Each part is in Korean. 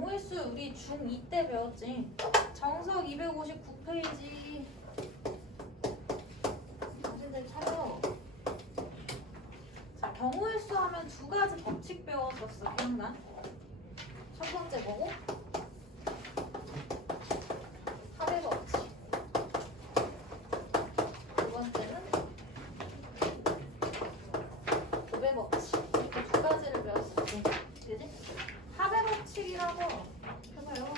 경우의 수 우리 중2 때 배웠지. 정석 259페이지. 당신들 차려. 자, 경우의 수 하면 두 가지 법칙 배웠었어. 기억나? 첫 번째 뭐고? 합의 법칙. 두 번째는 도배 법칙. 이렇게 두 가지를 배웠었지. 그지? 합의 법칙이라고 해봐요.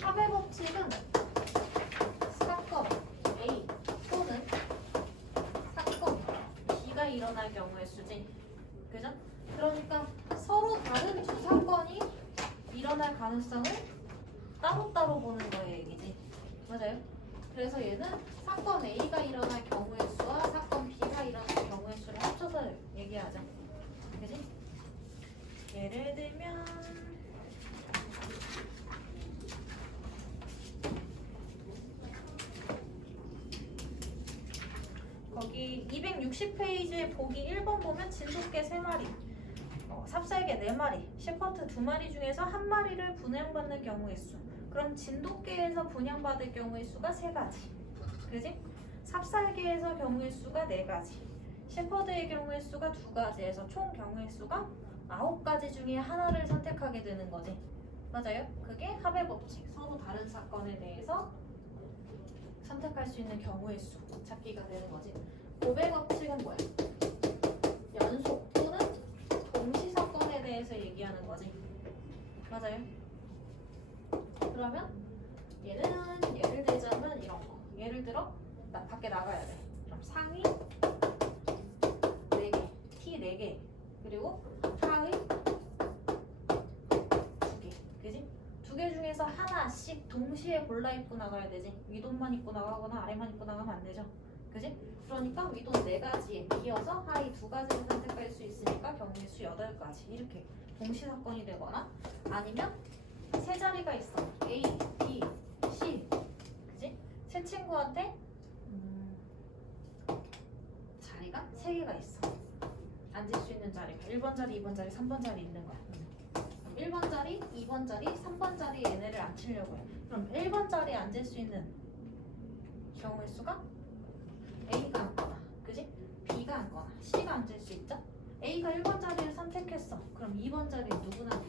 합의 법칙은 사건 A 또는 사건 B가 일어날 경우의 수지. 그죠? 그러니까 서로 다른 두 사건이 일어날 가능성을 따로따로 보는 거의 얘기지. 맞아요? 그래서 얘는 사건 A가 일어날 경우의 수와 사건 B가 일어날 경우의 수를 합쳐서 얘기하자. 그지? 예를 들면 거기 260페이지에 보기 1번 보면 진돗개 3마리, 삽살개 4마리, 셰퍼드 2마리 중에서 1마리를 분양받는 경우의 수. 그럼 진돗개에서 분양받을 경우의 수가 3가지. 그지? 삽살개에서 경우의 수가 4가지. 셰퍼드의 경우의 수가 2가지에서 총 경우의 수가 9가지 중에 하나를 선택하게 되는 거지. 맞아요? 그게 합의 법칙. 서로 다른 사건에 대해서 선택할 수 있는 경우의 수 찾기가 되는 거지. 고배 법칙은 뭐야? 연속 또는 동시 사건에 대해서 얘기하는 거지. 맞아요? 그러면 얘는 예를 들자면 이런 거. 예를 들어 나 밖에 나가야 돼. 그럼 상의 4개, T 4개, 그리고 하의 2개. 그지? 2개 중에서 하나씩 동시에 골라 입고 나가야 되지. 윗옷만 입고 나가거나 아래만 입고 나가면 안 되죠. 그지? 그러니까 윗옷 4가지에 이어서 하의 2가지를 선택할 수 있으니까 경우의 수 8가지. 이렇게 동시 사건이 되거나 아니면 세 자리가 있어. A, B, C. 그지? 세 친구한테 자리가 3개가 있어. 앉을 수 있는 자리가 1번 자리, 2번 자리, 3번 자리 있는 거야. 1번 자리, 2번 자리, 3번 자리에 얘네를 앉히려고 해. 그럼 1번 자리에 앉을 수 있는 경우의 수가 A가 앉거나, 그지? B가 앉거나, C가 앉을 수 있죠? A가 1번 자리를 선택했어. 그럼 2번 자리에 누구만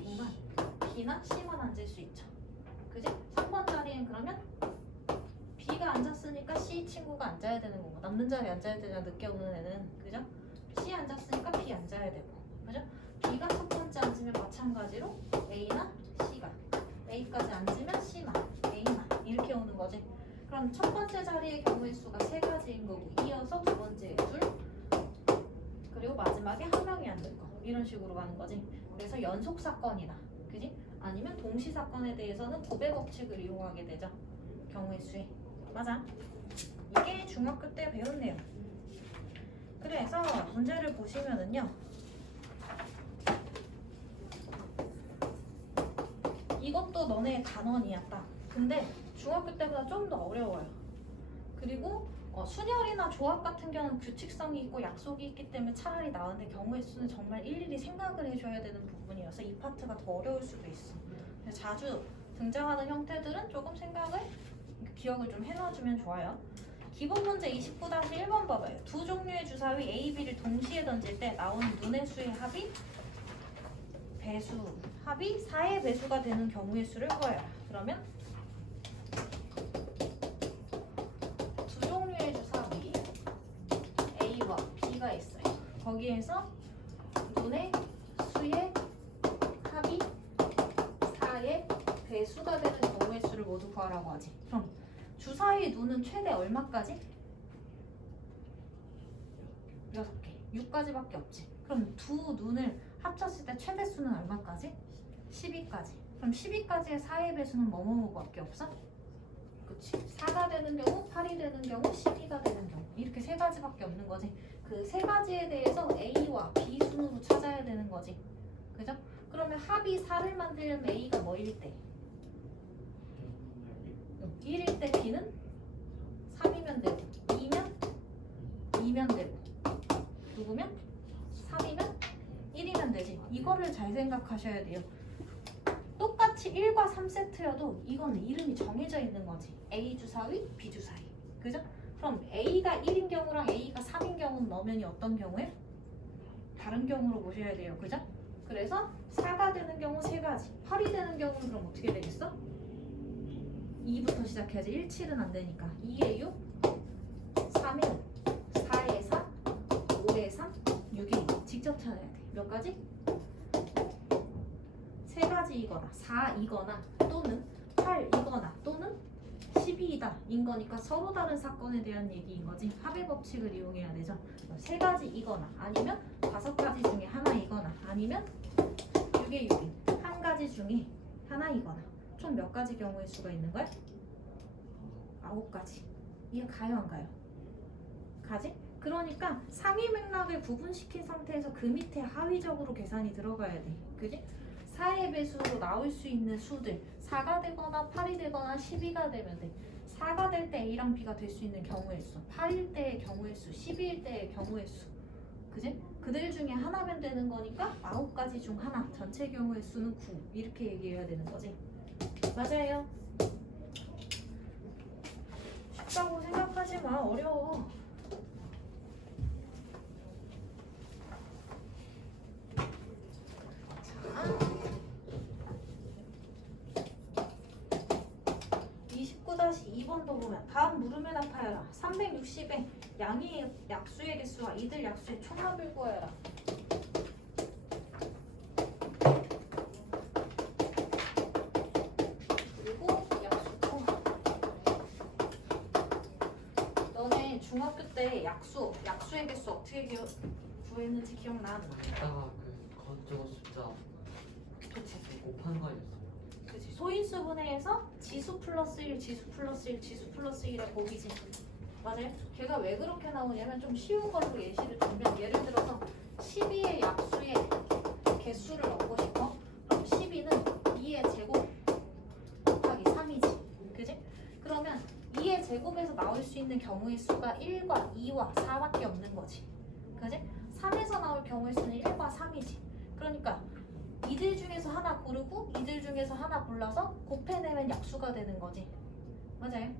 B나 C만 앉을 수 있죠. 그지? 3번 자리엔 그러면 B가 앉았으니까 C 친구가 앉아야 되는 거고, 남는 자리에 앉아야 되잖아, 늦게 오는 애는. 그죠? C 앉았으니까 B 앉아야 되고. 그죠? B가 첫 번째 앉으면 마찬가지로 A나 C가, A까지 앉으면 C나 A나 이렇게 오는 거지. 그럼 첫 번째 자리의 경우의 수가 3가지인 거고, 이어서 두 번째에 2, 그리고 마지막에 1명이 앉을 거. 이런 식으로 가는 거지. 그래서 연속 사건이나, 그지? 아니면 동시 사건에 대해서는 도배 법칙을 이용하게 되죠. 경우의 수에. 맞아. 이게 중학교 때 배운 내용. 그래서 문제를 보시면은요. 이것도 너네 단원이야 딱. 근데 중학교 때보다 좀 더 어려워요. 그리고 순열이나 조합 같은 경우는 규칙성이 있고 약속이 있기 때문에 차라리 나은데 경우의 수는 정말 일일이 생각을 해줘야 되는 부분이어서 이 파트가 더 어려울 수도 있어. 그래서 자주 등장하는 형태들은 조금 생각을, 기억을 좀 해놔주면 좋아요. 기본 문제 29-1번 봐봐요. 두 종류의 주사위 A, B를 동시에 던질 때 나오는 눈의 수의 합이 합이 4의 배수가 되는 경우의 수를 구해라. 그러면 두 종류의 주사위 A와 B가 있어요. 거기에서 눈의 수의 합이 4의 배수가 되는 경우의 수를 모두 구하라고 하지. 그럼 주사위 눈은 최대 얼마까지? 6개, 6가지밖에 없지. 그럼 두 눈을 합쳤을 때 최대 수는 얼마까지? 12까지. 그럼 12까지의 4의 배수는 뭐뭐뭐밖에 없어? 그치. 4가 되는 경우, 8이 되는 경우, 12가 되는 경우. 이렇게 3가지밖에 없는 거지. 그 3가지에 대해서 A와 B 순으로 찾아야 되는 거지. 그죠? 그러면 합이 4를 만들려면 A가 뭐일 때? 1일 때 B는 3이면 되고, 2면 되고, 누구면? 3이면 1이면 되고. 되지. 이거를 잘 생각하셔야 돼요. 똑같이 1과 3세트여도 이거는 이름이 정해져 있는 거지. A 주사위, B 주사위. 그죠? 그럼 A가 1인 경우랑 A가 3인 경우는 넣으면 어떤 경우에? 다른 경우로 보셔야 돼요. 그죠? 그래서 4가 되는 경우 3가지. 8이 되는 경우는 그럼 어떻게 되겠어? 2부터 시작해야지. 1, 7은 안 되니까. 2에 6, 3에 5, 4에 4, 5에 3, 6에 2. 직접 찾아야 돼. 몇 가지? 3가지이거나 4이거나 또는 8이거나 또는 12이다 인 거니까 서로 다른 사건에 대한 얘기인 거지. 합의 법칙을 이용해야 되죠. 3가지이거나 아니면 5가지 중에 하나이거나 아니면 6에 6인 한 가지 중에 하나이거나 총 몇 가지 경우의 수가 있는 거야? 9가지. 이해 가요 안 가요? 가지? 그러니까 상위 맥락을 구분시킨 상태에서 그 밑에 하위적으로 계산이 들어가야 돼. 그지? 4의 배수로 나올 수 있는 수들 4가 되거나 8이 되거나 12가 되면 돼. 4가 될 때 A랑 B가 될 수 있는 경우의 수, 8일 때의 경우의 수, 12일 때의 경우의 수. 그지? 그들 중에 하나면 되는 거니까 9가지 중 하나, 전체 경우의 수는 9 이렇게 얘기해야 되는 거지. 맞아요. 쉽다고 생각하지 마. 어려워. 자, 29-2번도 보면 다음 물음에 답하여라. 360에 양의 약수의 개수와 이들 약수의 총합을 구하여라. 그리고 약수 총합. 너네 중학교 때 약수의 개수 어떻게 구했는지 기억나? 이따가 저거 숫자 그치. 곱하는 거 아니었어? 그치. 소인수 분해해서 지수 플러스 1, 지수 플러스 1, 지수 플러스 1의 곱이지. 맞아요? 걔가 왜 그렇게 나오냐면 좀 쉬운 걸로 예시를 들면 예를 들어서 12의 약수의 개수를 얻고 싶어? 그럼 12는 2의 제곱 곱하기 3이지. 그지? 그러면 2의 제곱에서 나올 수 있는 경우의 수가 1과 2와 4밖에 없는 거지. 그지? 3에서 나올 경우의 수는 1과 3이지. 그러니까 이들 중에서 하나 고르고 이들 중에서 하나 골라서 곱해내면 약수가 되는 거지. 맞아요?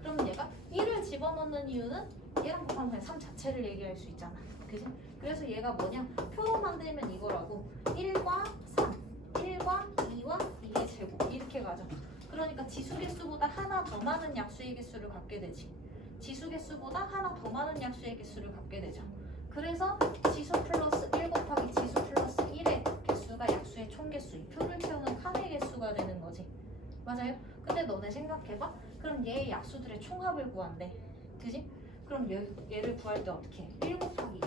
그러면 얘가 1을 집어넣는 이유는 얘랑 곱하면 그냥 3 자체를 얘기할 수 있잖아. 그지? 그래서 얘가 뭐냐? 표로 만들면 이거라고. 1과 3, 1과 2와 2의 제곱 이렇게 가죠. 그러니까 지수 개수보다 하나 더 많은 약수의 개수를 갖게 되지. 지수 개수보다 하나 더 많은 약수의 개수를 갖게 되죠. 그래서 지수 플러스 1 곱하기 지수 플러스 1의 개수가 약수의 총 개수, 이 표를 채우는 칸의 개수가 되는 거지. 맞아요? 근데 너네 생각해봐. 그럼 얘의 약수들의 총합을 구한대. 그지? 그럼 얘를 구할 때 어떻게 해? 1 곱하기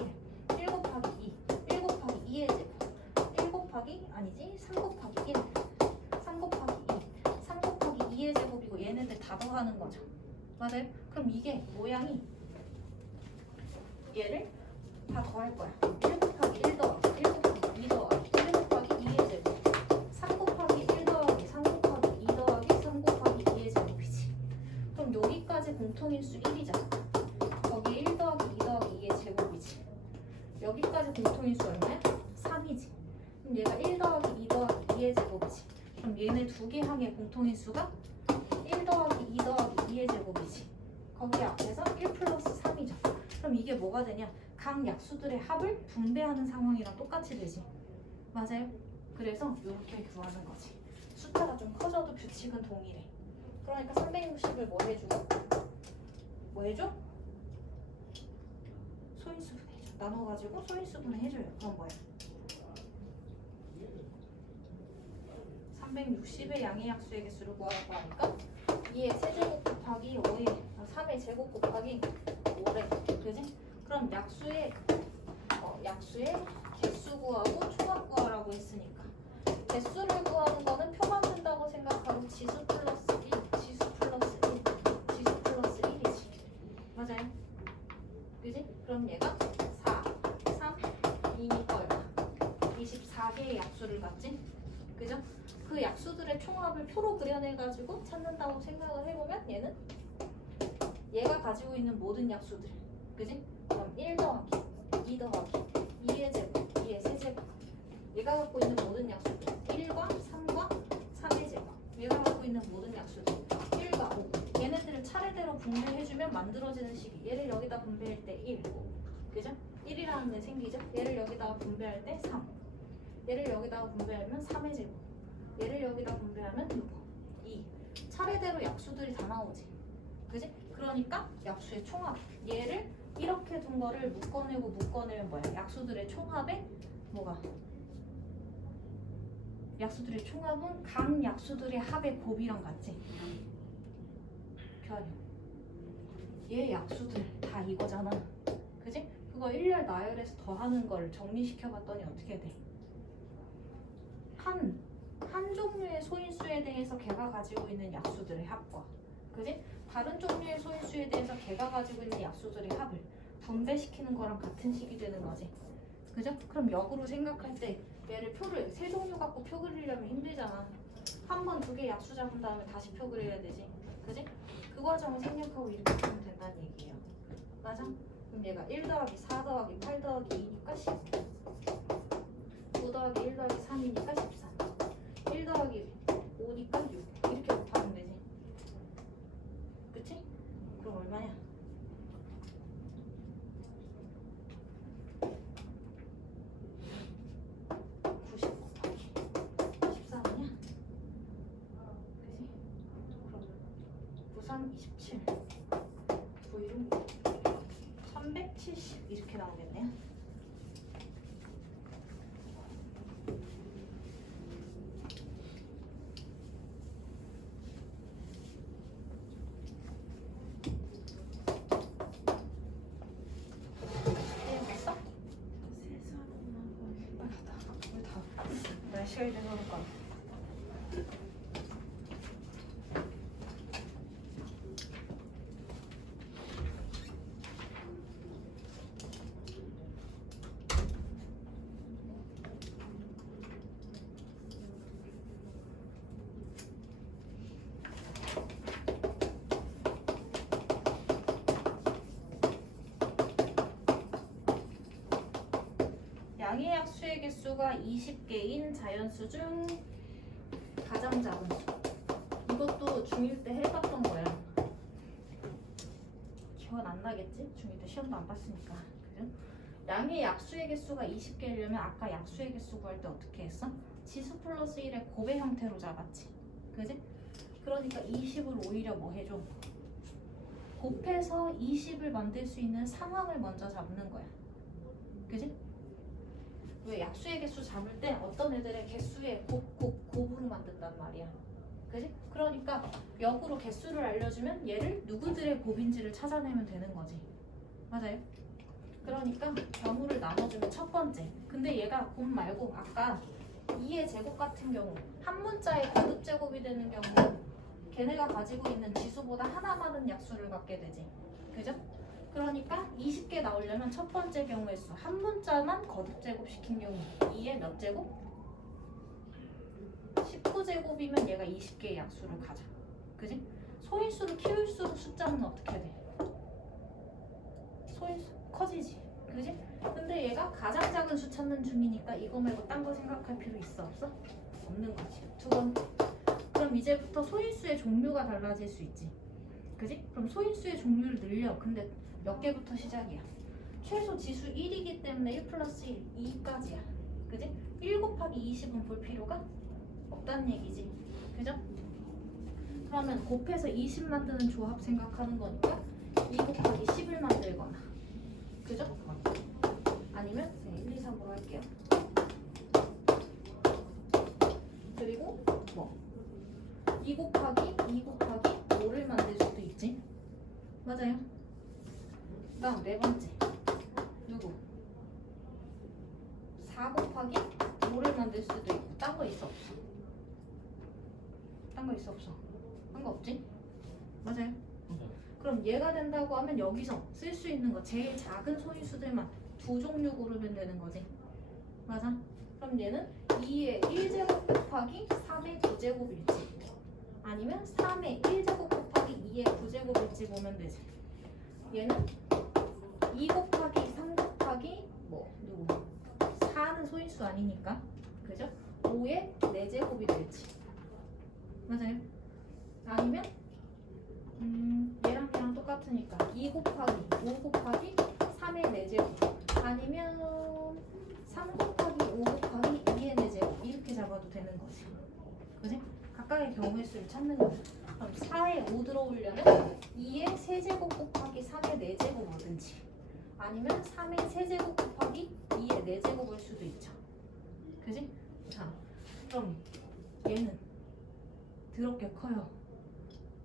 1, 1 곱하기 2, 1 곱하기 2의 제곱, 1 곱하기 아니지 3 곱하기 1, 3 곱하기 2, 3 곱하기 2의 제곱이고 얘네들 다 더하는 거죠. 맞아요? 그럼 이게 모양이 얘를 다 더할 거야. 1 곱하기 1 더하기 1 곱하기 2 더하기 1 곱하기 2의 제곱, 3 곱하기 1 더하기 3 곱하기 2 더하기 3 곱하기 2의 제곱이지. 그럼 여기까지 공통인수 1이잖아. 거기 1 더하기 2 더하기 2의 제곱이지. 여기까지 공통인수 얼마야? 3이지. 그럼 얘가 1 더하기 2 더하기 2의 제곱이지. 그럼 얘네 두 개 항의 공통인수가 1 더하기 2 더하기 2의 제곱이지. 거기 앞에서 1 플러스 3이죠. 그럼 이게 뭐가 되냐? 각 약수들의 합을 분배하는 상황이랑 똑같이 되지. 맞아요? 그래서 이렇게 구하는 거지. 숫자가 좀 커져도 규칙은 동일해. 그러니까 360을 뭐 해주고? 뭐 해줘? 소인수분 해줘. 나눠가지고 소인수분해 해줘요. 그럼 뭐야? 360의 양의 약수의 개수를 구하라고 하니까 2의 세제곱 곱하기 5의 3의 제곱 곱하기 5래. 그지? 그럼 약수의 개수 구하고 총합 구하라고 했으니까 개수를 구하는 거는 표만 든다고 생각하고 지수 플러스 1, 지수 플러스 1, 지수 플러스 1이지. 맞아요? 그지? 그럼 얘가 4, 3, 2니까 얼마? 24개의 약수를 갖지? 그죠? 그 약수들의 총합을 표로 그려내가지고 찾는다고 생각을 해보면 얘는 얘가 가지고 있는 모든 약수들. 그지? 그럼 1 더하기 2 더하기 2의 제곱 2의 얘가 갖고 있는 모든 약수들 1과 3과 3의 제곱 얘가 갖고 있는 모든 약수들 1과 5 얘네들을 차례대로 분배해주면 만들어지는 식이 얘를 여기다 분배할 때 1 그죠? 1이라는 게 생기죠? 얘를 여기다가 분배할 때 3 얘를 여기다가 분배하면 3의 제곱 얘를 여기다 분배하면 2 차례대로 약수들이 다 나오지 그지? 그러니까 약수의 총합 얘를 이렇게 둔 거를 묶어내고 묶어내면 뭐야? 약수들의 총합에 뭐가? 약수들의 총합은 각 약수들의 합의 곱이랑 같지? 교환형 얘 약수들 다 이거잖아 그지? 그거 일렬 나열해서 더하는 걸 정리시켜봤더니 어떻게 돼? 한 종류의 소인수에 대해서 걔가 가지고 있는 약수들의 합과 그지? 다른 종류의 소인수에 대해서 걔가 가지고 있는 약수들의 합을 분배시키는 거랑 같은 식이 되는 거지 그죠? 그럼 역으로 생각할 때 얘를 표를 세 종류 갖고 표 그리려면 힘들잖아 한 번 두 개 약수 잡은 다음에 다시 표 그려야 되지 그지? 그 과정을 생략하고 이렇게 하면 된다는 얘기예요 맞아? 그럼 얘가 1 더하기 4 더하기 8 더하기 2니까 10 5 더하기 1 더하기 3이니까 14 1 더하기 5니까 6 이렇게 곱하면 되지 그치? 그럼 얼마냐? 90 곱하기 14냐? 그치? 그럼 93, 27 916 370 이렇게 나오겠네요 날씨가 이래서 그럴까? 양의 약수의 개수가 20개인 자연수 중 가장 작은 수. 이것도 중1 때 해봤던 거야. 기억 안 나겠지? 중1 때 시험도 안 봤으니까. 그죠? 양의 약수의 개수가 20개이려면 아까 약수의 개수 구할 때 어떻게 했어? 지수 플러스 1의 곱의 형태로 잡았지. 그지? 그러니까 20을 오히려 뭐 해줘? 곱해서 20을 만들 수 있는 상황을 먼저 잡는 거야. 그지? 왜 약수의 개수 잡을 때 어떤 애들의 개수의 곱으로 만든단 말이야. 그지? 그러니까 역으로 개수를 알려주면 얘를 누구들의 곱인지를 찾아내면 되는 거지. 맞아요? 그러니까 경우를 나눠주면 첫 번째. 근데 얘가 곱 말고 아까 2의 제곱 같은 경우 한 문자의 거듭 제곱이 되는 경우 걔네가 가지고 있는 지수보다 하나 많은 약수를 갖게 되지. 그죠? 그러니까 20개 나오려면 첫 번째 경우의 수 한 문자만 거듭 제곱시킨 경우 2의 몇 제곱? 19제곱이면 얘가 20개의 약수를 가져. 그지? 소인수를 키울수록 숫자는 어떻게 돼? 소인수 커지지. 그지? 근데 얘가 가장 작은 수 찾는 중이니까 이거 말고 딴 거 생각할 필요 있어 없어? 없는 거지. 두 번째. 그럼 이제부터 소인수의 종류가 달라질 수 있지. 그지? 그럼 소인수의 종류를 늘려. 근데 몇 개부터 시작이야? 최소 지수 1이기 때문에 1 플러스 1, 2까지야. 그지? 1 곱하기 20은 볼 필요가 없다는 얘기지. 그죠? 그러면 곱해서 20 만드는 조합 생각하는 거니까 2 곱하기 10을 만들거나. 그죠? 아니면 1, 2, 3으로 할게요. 그리고 뭐? 2 곱하기 5를 만들 수도 있지. 맞아요? 그 다음 네 번째 누구? 4 곱하기 5를 만들 수도 있고 딴 거 있어 없어? 딴 거 있어 없어? 딴 거 없지? 맞아요? 그럼 얘가 된다고 하면 여기서 쓸 수 있는 거 제일 작은 소인수들만 두 종류 고르면 되는 거지. 맞아? 그럼 얘는 2의 1제곱 곱하기 3의 9제곱일지 아니면 3의 1제곱 곱하기 2의 9제곱일지 보면 되지. 얘는 2 곱하기 3 곱하기 뭐 누구? 4는 소인수 아니니까. 그죠? 5의 4제곱이 될지. 맞아요? 아니면 얘랑 걔랑 똑같으니까 2 곱하기 5 곱하기 3의 4제곱 아니면 3 곱하기 5 곱하기 2의 4제곱 이렇게 잡아도 되는 거지. 그지? 각각의 경우의 수를 찾는 거야. 그럼 4에 5 들어오려면 2의 세제곱 곱하기 3의 4제곱 오든지 아니면 3의 세제곱 곱하기 2의 4제곱일 수도 있죠. 그지? 자, 그럼 얘는 더럽게 커요.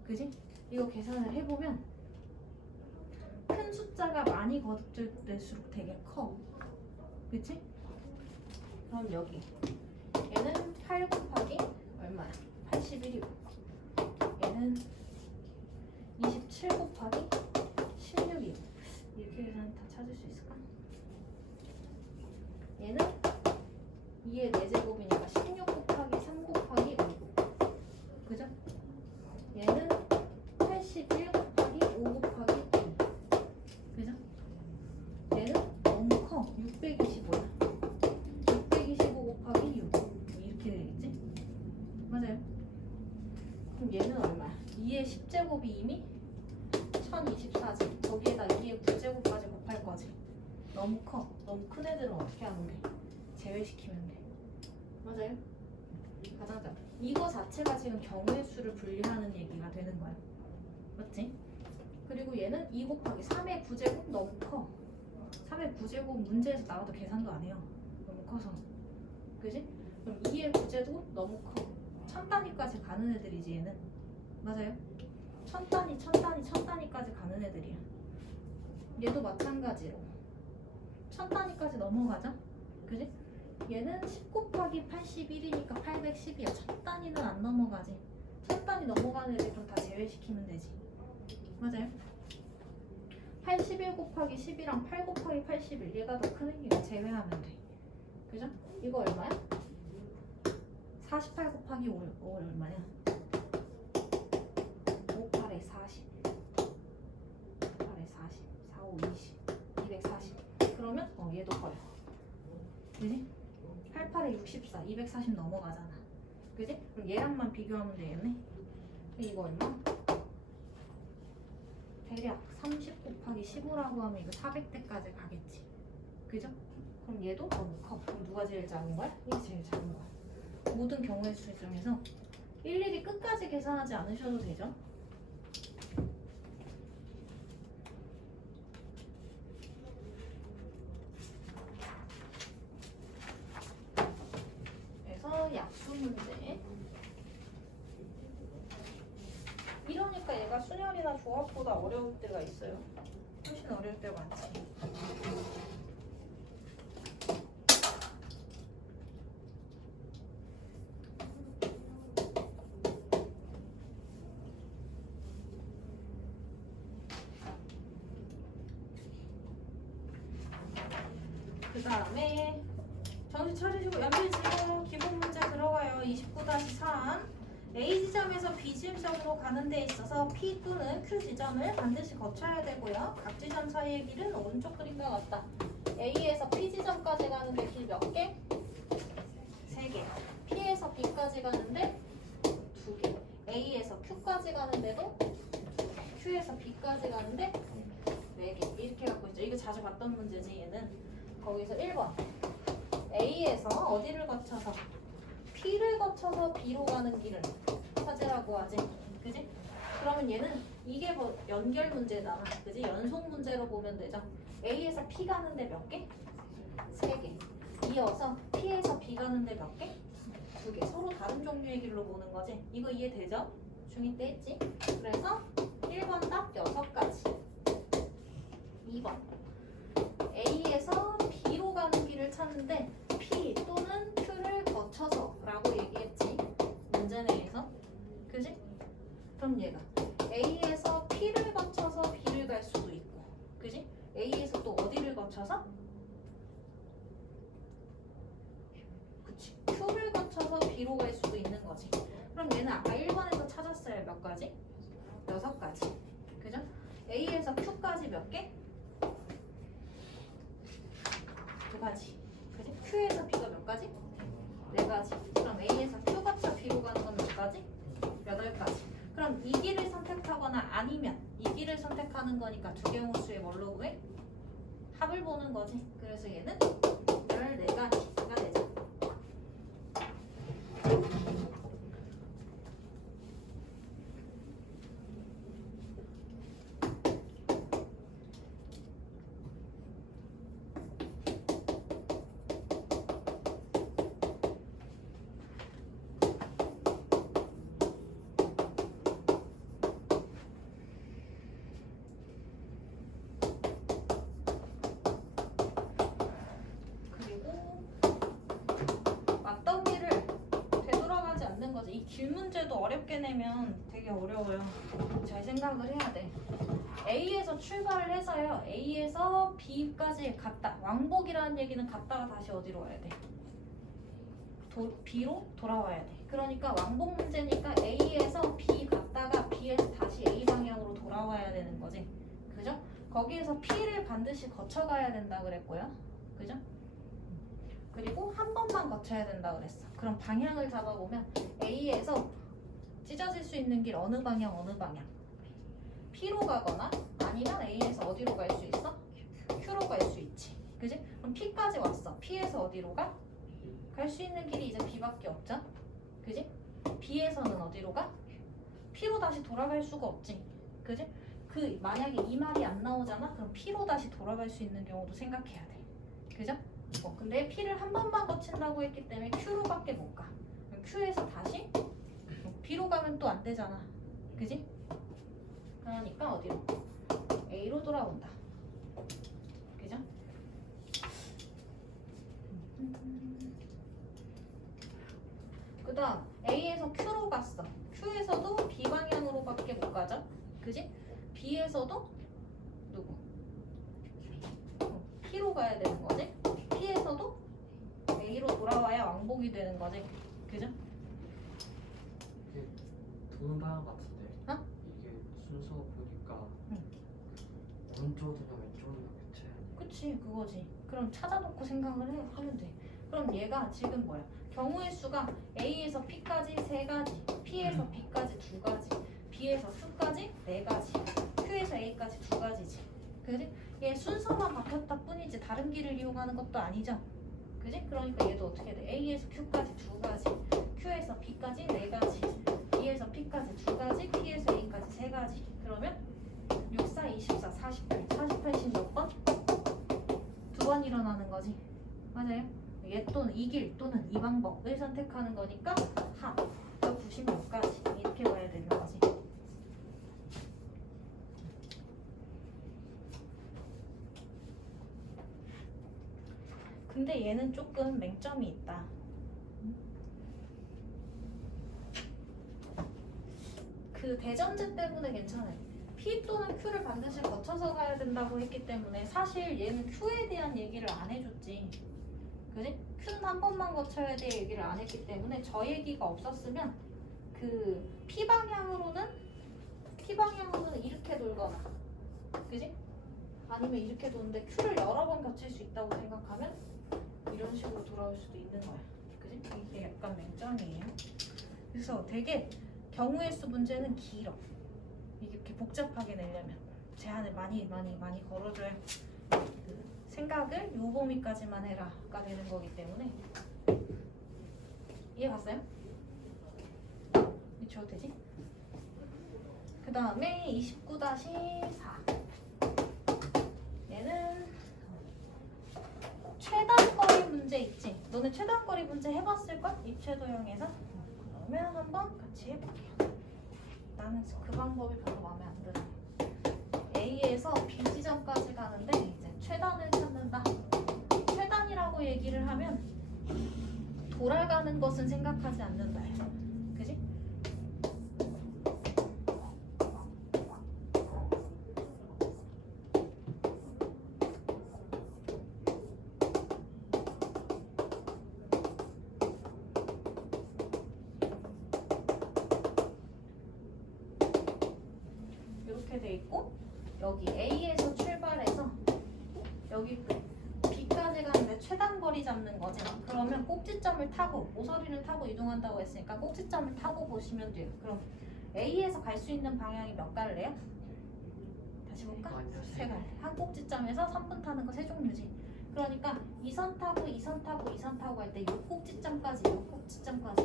그지? 이거 계산을 해보면 큰 숫자가 많이 거듭될수록 되게 커. 그치? 그럼 여기 얘는 8 곱하기 얼마야? 81이고 얘는 27 곱하기 16이고 이렇게 계산 다 찾을 수 있을까? 얘는 2의 4제곱이니까 16 곱하기 3 곱하기 5고 그죠? 얘는 81 곱하기 5 곱하기 2 그죠? 얘는 너무 커 625야 625 곱하기 6 이렇게 되겠지? 맞아요? 그럼 얘는 얼마야? 2의 10제곱이 이미 1024지 거기에다 2의 9제곱까지 곱할 거지 너무 커 너무 큰 애들은 어떻게 하면 돼? 제외시키면 돼 맞아요? 가장 작 이거 자체가 지금 경우의 수를 분리하는 얘기가 되는 거야 맞지? 그리고 얘는 2 곱하기 3의 9제곱 너무 커 3의 9제곱 문제에서 나와도 계산도 안 해요 너무 커서 그지? 그럼 2의 9제곱 너무 커 1000단위까지 가는 애들이지 얘는 맞아요? 1000단위 1000단위까지 가는 애들이야 얘도 마찬가지로 1000단위까지 넘어가죠? 그지? 얘는 10 곱하기 81이니까 810이야 1000단위는 안 넘어가지 1000단위 넘어가는 애들 그럼 다 제외시키면 되지 맞아요? 81 곱하기 10이랑 8 곱하기 81 얘가 더 크니까 제외하면 돼 그죠? 이거 얼마야? 48 곱하기 5 얼마야? 5, 8에 40 8에 40 4, 5, 20 240 그러면 얘도 커요 그지? 88에 64 240 넘어가잖아 그지? 그럼 얘랑만 비교하면 되겠네 이거 얼마? 대략 30 곱하기 15라고 하면 이거 400대까지 가겠지 그죠? 그럼 얘도 너무 커 그럼 누가 제일 작은 거야? 이게 제일 작은 거야 모든 경우의 수 중에서 일일이 끝까지 계산하지 않으셔도 되죠 그래서 약수 문제 이러니까 얘가 순열이나 조합보다 어려울 때가 있어요 훨씬 어려울 때가 많지 그 다음에 정신 차리시고 연필지로 기본 문제 들어가요 29-3 A 지점에서 B 지점으로 가는 데 있어서 P 또는 Q 지점을 반드시 거쳐야 되고요. 각 지점 사이의 길은 오른쪽 그림과 같다. A에서 P 지점까지 가는데 길 몇 개? 3개. P에서 B까지 가는데 2개. A에서 Q까지 가는데도 2개. Q에서 B까지 가는데 4개. 이렇게 갖고 있죠. 이거 자주 봤던 문제지 얘는. 거기서 1번. A에서 어디를 거쳐서? P를 거쳐서 B로 가는 길을 찾으라고 하지. 그지? 그러면 얘는 이게 뭐 연결 문제잖아. 그지? 연속 문제로 보면 되죠. A에서 P 가는데 몇 개? 3개. 이어서 P에서 B 가는데 몇 개? 2개. 서로 다른 종류의 길로 보는 거지. 이거 이해되죠? 중2 때 했지? 그래서 1번 답 6가지. 2번. A에서 B로 가는 길을 찾는데 P 또는 Q를 거쳐서 라고 얘기했지 문제 내에서 그지? 그럼 얘가 A에서 P를 거쳐서 B를 갈 수도 있고 그지? A에서 또 어디를 거쳐서? 그치 Q를 거쳐서 B로 갈 수도 있는 거지 그럼 얘는 아까 1번에서 찾았어요 몇 가지? 6가지 그죠? A에서 Q까지 몇 개? 2가지 그지? Q에서 B가 몇 가지? 4가지. 그럼 A에서 Q 거쳐 B로 가는 건 몇 가지? 8가지. 그럼 이 길을 선택하거나 아니면 이 길을 선택하는 거니까 두 경우 수에 뭘로 구해? 합을 보는 거지. 그래서 얘는 14가지가 되죠. 그리고 맞덩이를 되돌아가지 않는 거지. 이 길 문제도 어렵게 내면 되게 어려워요. 잘 생각을 해야 돼. A에서 출발을 해서요. A에서 B까지 갔다. 왕복이라는 얘기는 갔다가 다시 어디로 와야 돼? B로 돌아와야 돼. 그러니까 왕복 문제니까 A에서 B 갔다가 B에서 다시 A 방향으로 돌아와야 되는 거지. 그죠? 거기에서 P를 반드시 거쳐가야 된다 그랬고요. 그죠? 그리고 한 번만 거쳐야 된다 그랬어. 그럼 방향을 잡아보면 A에서 찢어질 수 있는 길 어느 방향 어느 방향? P로 가거나 아니면 A에서 어디로 갈 수 있어? Q로 갈 수 있지. 그지? 그럼 P까지 왔어. P에서 어디로 가? 갈 수 있는 길이 이제 B밖에 없죠. 그지? B에서는 어디로 가? P로 다시 돌아갈 수가 없지. 그지? 그 만약에 이 말이 안 나오잖아? 그럼 P로 다시 돌아갈 수 있는 경우도 생각해야 돼. 그죠? 근데 P를 한 번만 거친다고 했기 때문에 Q로밖에 못 가. 그럼 Q에서 다시 B로 가면 또 안 되잖아. 그지? 그러니까 어디로? A로 돌아온다. 그죠? 그 다음 A에서 Q로 갔어. Q에서도 B 방향으로밖에 못 가죠. 그지? B에서도 누구? P로 가야 되는 거지. P에서도 A로 돌아와야 왕복이 되는 거지. 그죠? 이게 도는 방향 같은데. 어? 이게 순서 보니까 응. 오른쪽이나 왼쪽이나 교체. 그치 그거지. 그럼 찾아놓고 생각을 하면 돼. 그럼 얘가 지금 뭐야? 경우의 수가 A에서 P까지 3가지, P에서 B까지 2가지, B에서 Q까지 4가지, Q에서 A까지 2가지지. 그지? 얘 순서만 바뀌었다 뿐이지 다른 길을 이용하는 것도 아니죠. 그지? 그러니까 얘도 어떻게 돼? A에서 Q까지 2가지, Q에서 B까지 4가지, B에서 P까지 2가지, P에서 A까지 3가지. 그러면 6, 4, 24, 48. 48씩 몇 번? 2번 일어나는 거지. 맞아요? 얘 또는 이 길 또는 이 방법을 선택하는 거니까 합, 96까지 이렇게 봐야 되는 거지. 근데 얘는 조금 맹점이 있다. 그 대전제 때문에 괜찮아요. P 또는 Q를 반드시 거쳐서 가야 된다고 했기 때문에 사실 얘는 Q에 대한 얘기를 안 해줬지. 그지? Q는 한 번만 거쳐야 돼 얘기를 안 했기 때문에 저 얘기가 없었으면 그 P 방향으로는 이렇게 돌거나, 그지? 아니면 이렇게 도는데 Q를 여러 번 겹칠 수 있다고 생각하면 이런 식으로 돌아올 수도 있는 거야. 그지? 이게 약간 맹점이에요. 그래서 되게 경우의 수 문제는 길어. 이렇게 복잡하게 내려면 제한을 많이 걸어줘야 그 생각을 요 범위까지만 해라가 되는 거기 때문에. 이해 갔어요? 이쪽도 되지? 그 다음에 29-4 얘는 최단거리 문제 있지? 너네 최단거리 문제 해봤을걸? 입체도형에서? 그러면 한번 같이 해볼게요. 나는 그 방법이 별로 마음에 안 들어. A에서 B 지점까지 가는데 이제 최단을 찾는다. 최단이라고 얘기를 하면 돌아가는 것은 생각하지 않는다. 그지? 이렇게 돼 있고 여기 A에서 출발해서 여기 끝 B까지 가는데 최단 거리 오서리 잡는 거지. 그러면 꼭지점을 타고 오서리를 타고 이동한다고 했으니까 꼭지점을 타고 보시면 돼요. 그럼 A에서 갈 수 있는 방향이 몇 갈래요? 다시 볼까? 아니요, 세 갈래. 한 꼭지점에서 3분 타는 거 세 종류지. 그러니까 2선 타고 2선 타고 2선 타고 할 때 요 꼭지점까지 요 꼭지점까지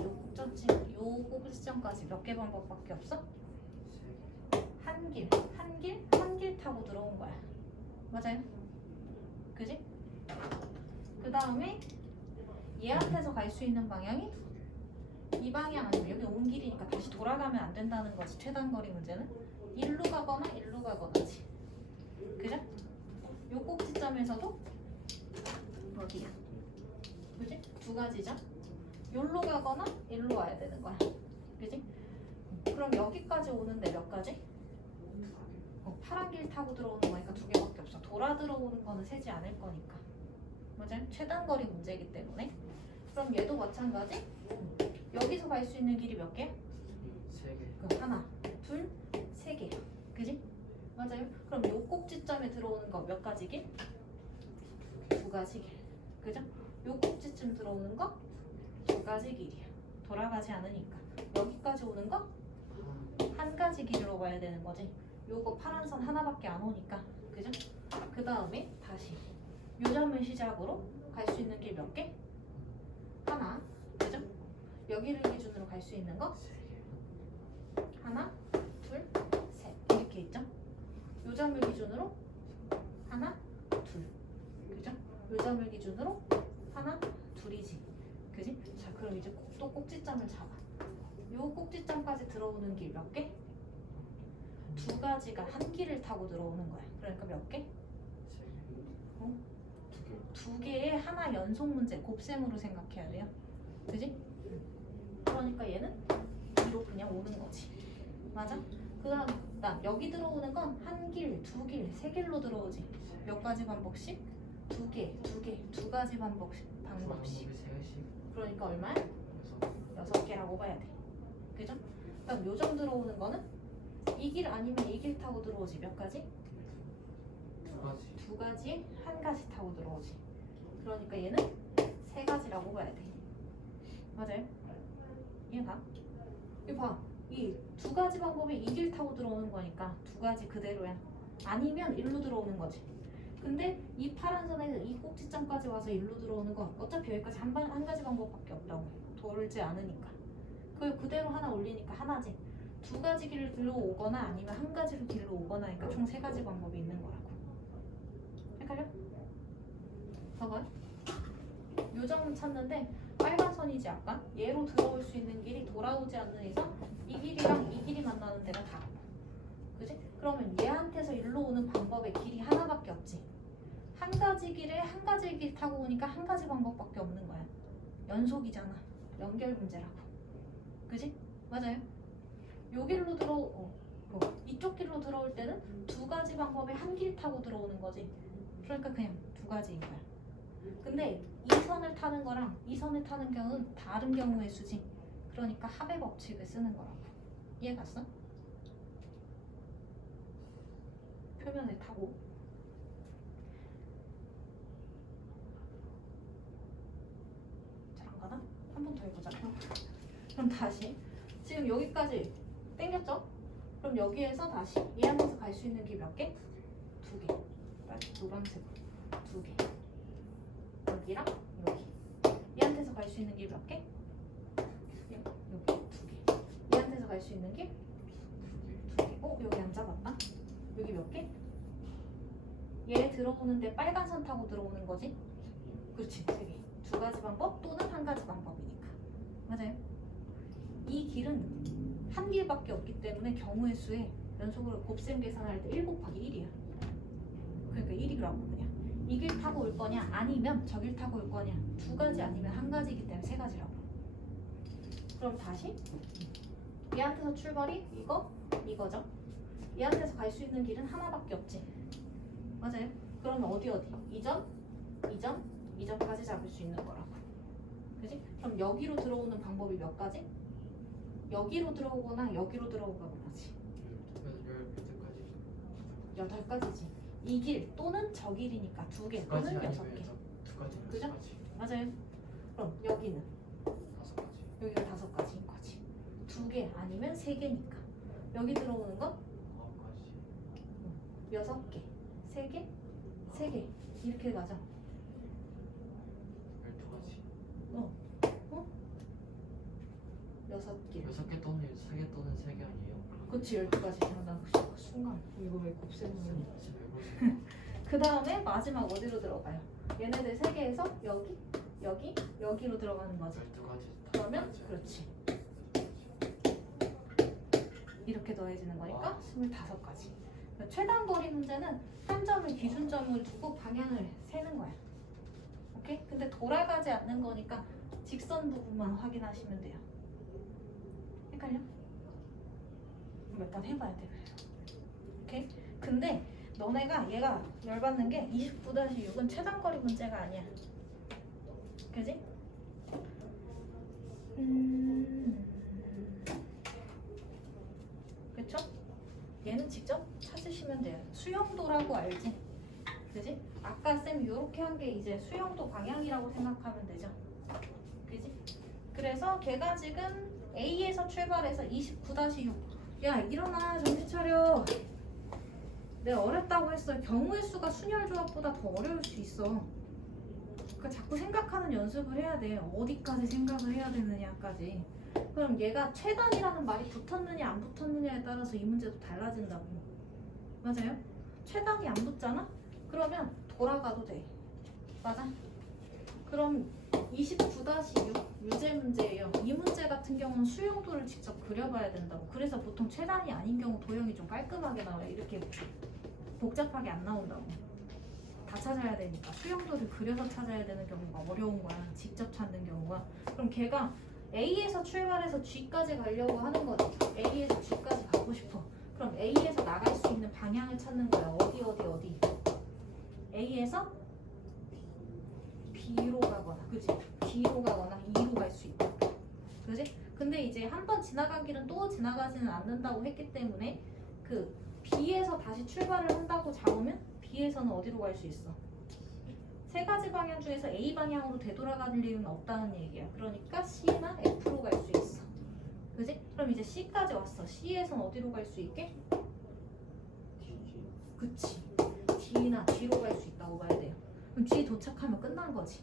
요 꼭지점까지 몇 개 방법밖에 없어? 한 길 타고 들어온 거야. 맞아요? 그지? 그 다음에 얘한테서 갈 수 있는 방향이 이 방향 아니면 여기 온 길이니까 다시 돌아가면 안 된다는 거지. 최단거리 문제는 일로 가거나지. 그죠? 요 꼭지점에서도 어디야? 그지? 두 가지죠? 요로 가거나 일로 와야 되는 거야. 그지? 그럼 여기까지 오는데 몇 가지? 파란 길 타고 들어오는 거니까 두 개밖에 없어. 돌아 들어오는 거는 세지 않을 거니까. 맞아요? 최단거리 문제이기 때문에. 그럼 얘도 마찬가지. 여기서 갈 수 있는 길이 몇 개야? 3개. 그럼 하나, 둘, 세 개. 그지? 맞아요? 그럼 요 꼭지점에 들어오는 거 몇 가지 길? 두 가지 길. 그죠? 요 꼭지쯤 들어오는 거 두 가지 길이야. 돌아가지 않으니까. 여기까지 오는 거 한 가지 길로 와야 되는 거지. 요거 파란 선 하나밖에 안 오니까. 그죠? 그 다음에 다시 요 점을 시작으로 갈 수 있는 길 몇 개? 하나. 그죠? 여기를 기준으로 갈 수 있는 거 하나, 둘, 셋 이렇게 있죠? 요 점을 기준으로 하나, 둘. 그죠? 요 점을 기준으로 하나, 둘이지. 그지? 자, 그럼 이제 또 꼭지점을 잡아. 요 꼭지점까지 들어오는 길 몇 개? 두 가지가 한 길을 타고 들어오는 거야. 그러니까 몇 개? 어? 두 개의 하나 연속 문제, 곱셈으로 생각해야 돼요. 그지? 그러니까 얘는 뒤로 그냥 오는 거지. 맞아? 그 다음 여기 들어오는 건 한 길, 두 길, 세 길로 들어오지. 몇 가지 반복씩? 두 가지 반복씩. 그러니까 얼마야? 6개라고 봐야 돼. 그죠? 그다음 요점 들어오는 거는 이 길 아니면 이 길 타고 들어오지. 몇 가지? 두 가지, 한 가지 타고 들어오지. 그러니까 얘는 세 가지라고 봐야 돼. 맞아요? 이해가? 이거 봐. 이 두 가지 방법이 이 길 타고 들어오는 거니까 두 가지 그대로야. 아니면 일로 들어오는 거지. 근데 이 파란 선에서 이 꼭지점까지 와서 일로 들어오는 건 어차피 여기까지 한 가지 방법밖에 없다고. 돌지 않으니까. 그걸 그대로 하나 올리니까 하나지. 두 가지 길을 들러오거나 아니면 한 가지로 길로 오거나 하니까 총 세 가지 방법이 있는 거라고. 헷갈려? 봐봐. 요점 찾는데 빨간 선이지 아까? 얘로 들어올 수 있는 길이 돌아오지 않는 이상 이 길이랑 이 길이 만나는 데가 다. 그지? 그러면 얘한테서 일로 오는 방법의 길이 하나밖에 없지. 한 가지 길에 한 가지 길 타고 오니까 한 가지 방법밖에 없는 거야. 연속이잖아. 연결 문제라고. 그지? 맞아요? 요 길로 이쪽 길로 들어올 때는 두 가지 방법에 한 길 타고 들어오는 거지. 그러니까 그냥 두 가지인 거야. 근데 이 선을 타는 거랑 이 선을 타는 경우는 다른 경우의 수지. 그러니까 합의 법칙을 쓰는 거라고. 이해 갔어? 표면을 타고. 잘 안 가나? 한 번 더 해보자. 그럼 다시 지금 여기까지 땡겼죠? 그럼 여기에서 다시 이 안에서 갈 수 있는 길 몇 개? 두 개. 노란색으로 두 개. 여기랑 여기. 얘한테서 갈 수 있는 길 몇 개? 여기 두 개. 얘한테서 갈 수 있는 길? 두 개. 여기 안 잡았다. 여기 몇 개? 얘 들어오는데 빨간 선 타고 들어오는 거지? 그렇지, 세 개. 두 가지 방법 또는 한 가지 방법이니까. 맞아요? 이 길은 한 길밖에 없기 때문에 경우의 수에 연속으로 곱셈 계산할 때 1 곱하기 1이야. 그러니까 1이라고 그냥. 이 길 타고 올 거냐 아니면 저 길 타고 올 거냐. 두 가지 아니면 한 가지이기 때문에 세 가지라고. 그럼 다시 얘한테서 출발이 이거죠. 얘한테서 갈 수 있는 길은 하나밖에 없지. 맞아요? 그러면 어디? 이 점까지 잡을 수 있는 거라고. 그지? 그럼 여기로 들어오는 방법이 몇 가지? 여기로 들어오거나 여기로 들어오거나지. 8가지지. 이 길 또는 저 길이니까 두 개 또는 6개. 두 가지. 그죠? 맞아요? 그럼 여기는 5가지. 여기가 5가지인 거지. 2개 아니면 3개니까. 여기 들어오는 건 9가지. 6개, 3개, 3개 이렇게 가죠. 12가지. 6개. 6개 또는 3개 또는 3개 아니에요? 그치 12가지. 나 그 순간 이거 왜 곱셈을 진짜 왜 그러세요? 그 다음에 마지막 어디로 들어가요? 얘네들 3개에서 여기, 여기, 여기로 들어가는 거지. 12가지. 그러면 그렇지. 이렇게 더해지는 거니까 25가지. 최단 거리 문제는 한 점을 기준점을 두고 방향을 세는 거야. 오케이? 근데 돌아가지 않는 거니까 직선 부분만 확인하시면 돼요. 헷갈려? 몇 번 해봐야 돼. 오케이? 근데 너네가 얘가 열받는 게 29-6은 최단거리 문제가 아니야. 그지? 그쵸? 얘는 직접 찾으시면 돼요. 수영도라고 알지? 그지? 아까 쌤 요렇게 한 게 이제 수영도 방향이라고 생각하면 되죠. 그지? 그래서 걔가 지금 A에서 출발해서 29-6. 야 일어나 정신 차려. 내가 어렵다고 했어. 경우의 수가 순열 조합보다 더 어려울 수 있어. 그러니까 자꾸 생각하는 연습을 해야 돼. 어디까지 생각을 해야 되느냐까지. 그럼 얘가 최단이라는 말이 붙었느냐 안 붙었느냐에 따라서 이 문제도 달라진다고. 맞아요? 최단이 안 붙잖아? 그러면 돌아가도 돼. 맞아? 그럼 29-6 유제 문제예요. 이 문제 같은 경우는 수용도를 직접 그려봐야 된다고. 그래서 보통 최단이 아닌 경우 도형이 좀 깔끔하게 나와요. 이렇게 복잡하게 안 나온다고. 다 찾아야 되니까 수용도를 그려서 찾아야 되는 경우가 어려운 거야. 직접 찾는 경우가. 그럼 걔가 A에서 출발해서 G까지 가려고 하는 거지. A에서 G까지 가고 싶어. 그럼 A에서 나갈 수 있는 방향을 찾는 거야. 어디. A에서 B로 가거나, 그지? D로 가거나 E로 갈 수 있다. 그지? 근데 이제 한 번 지나간 길은 또 지나가지는 않는다고 했기 때문에 그 B에서 다시 출발을 한다고 잡으면 B에서는 어디로 갈 수 있어? 3가지 방향 중에서 A 방향으로 되돌아가는 일은 없다는 얘기야. 그러니까 C나 F로 갈 수 있어. 그지? 그럼 이제 C까지 왔어. C에서는 어디로 갈 수 있게? 그치. D나 G로 갈 수 있다고 봐야 돼요. 그럼 G 도착하면 끝난 거지.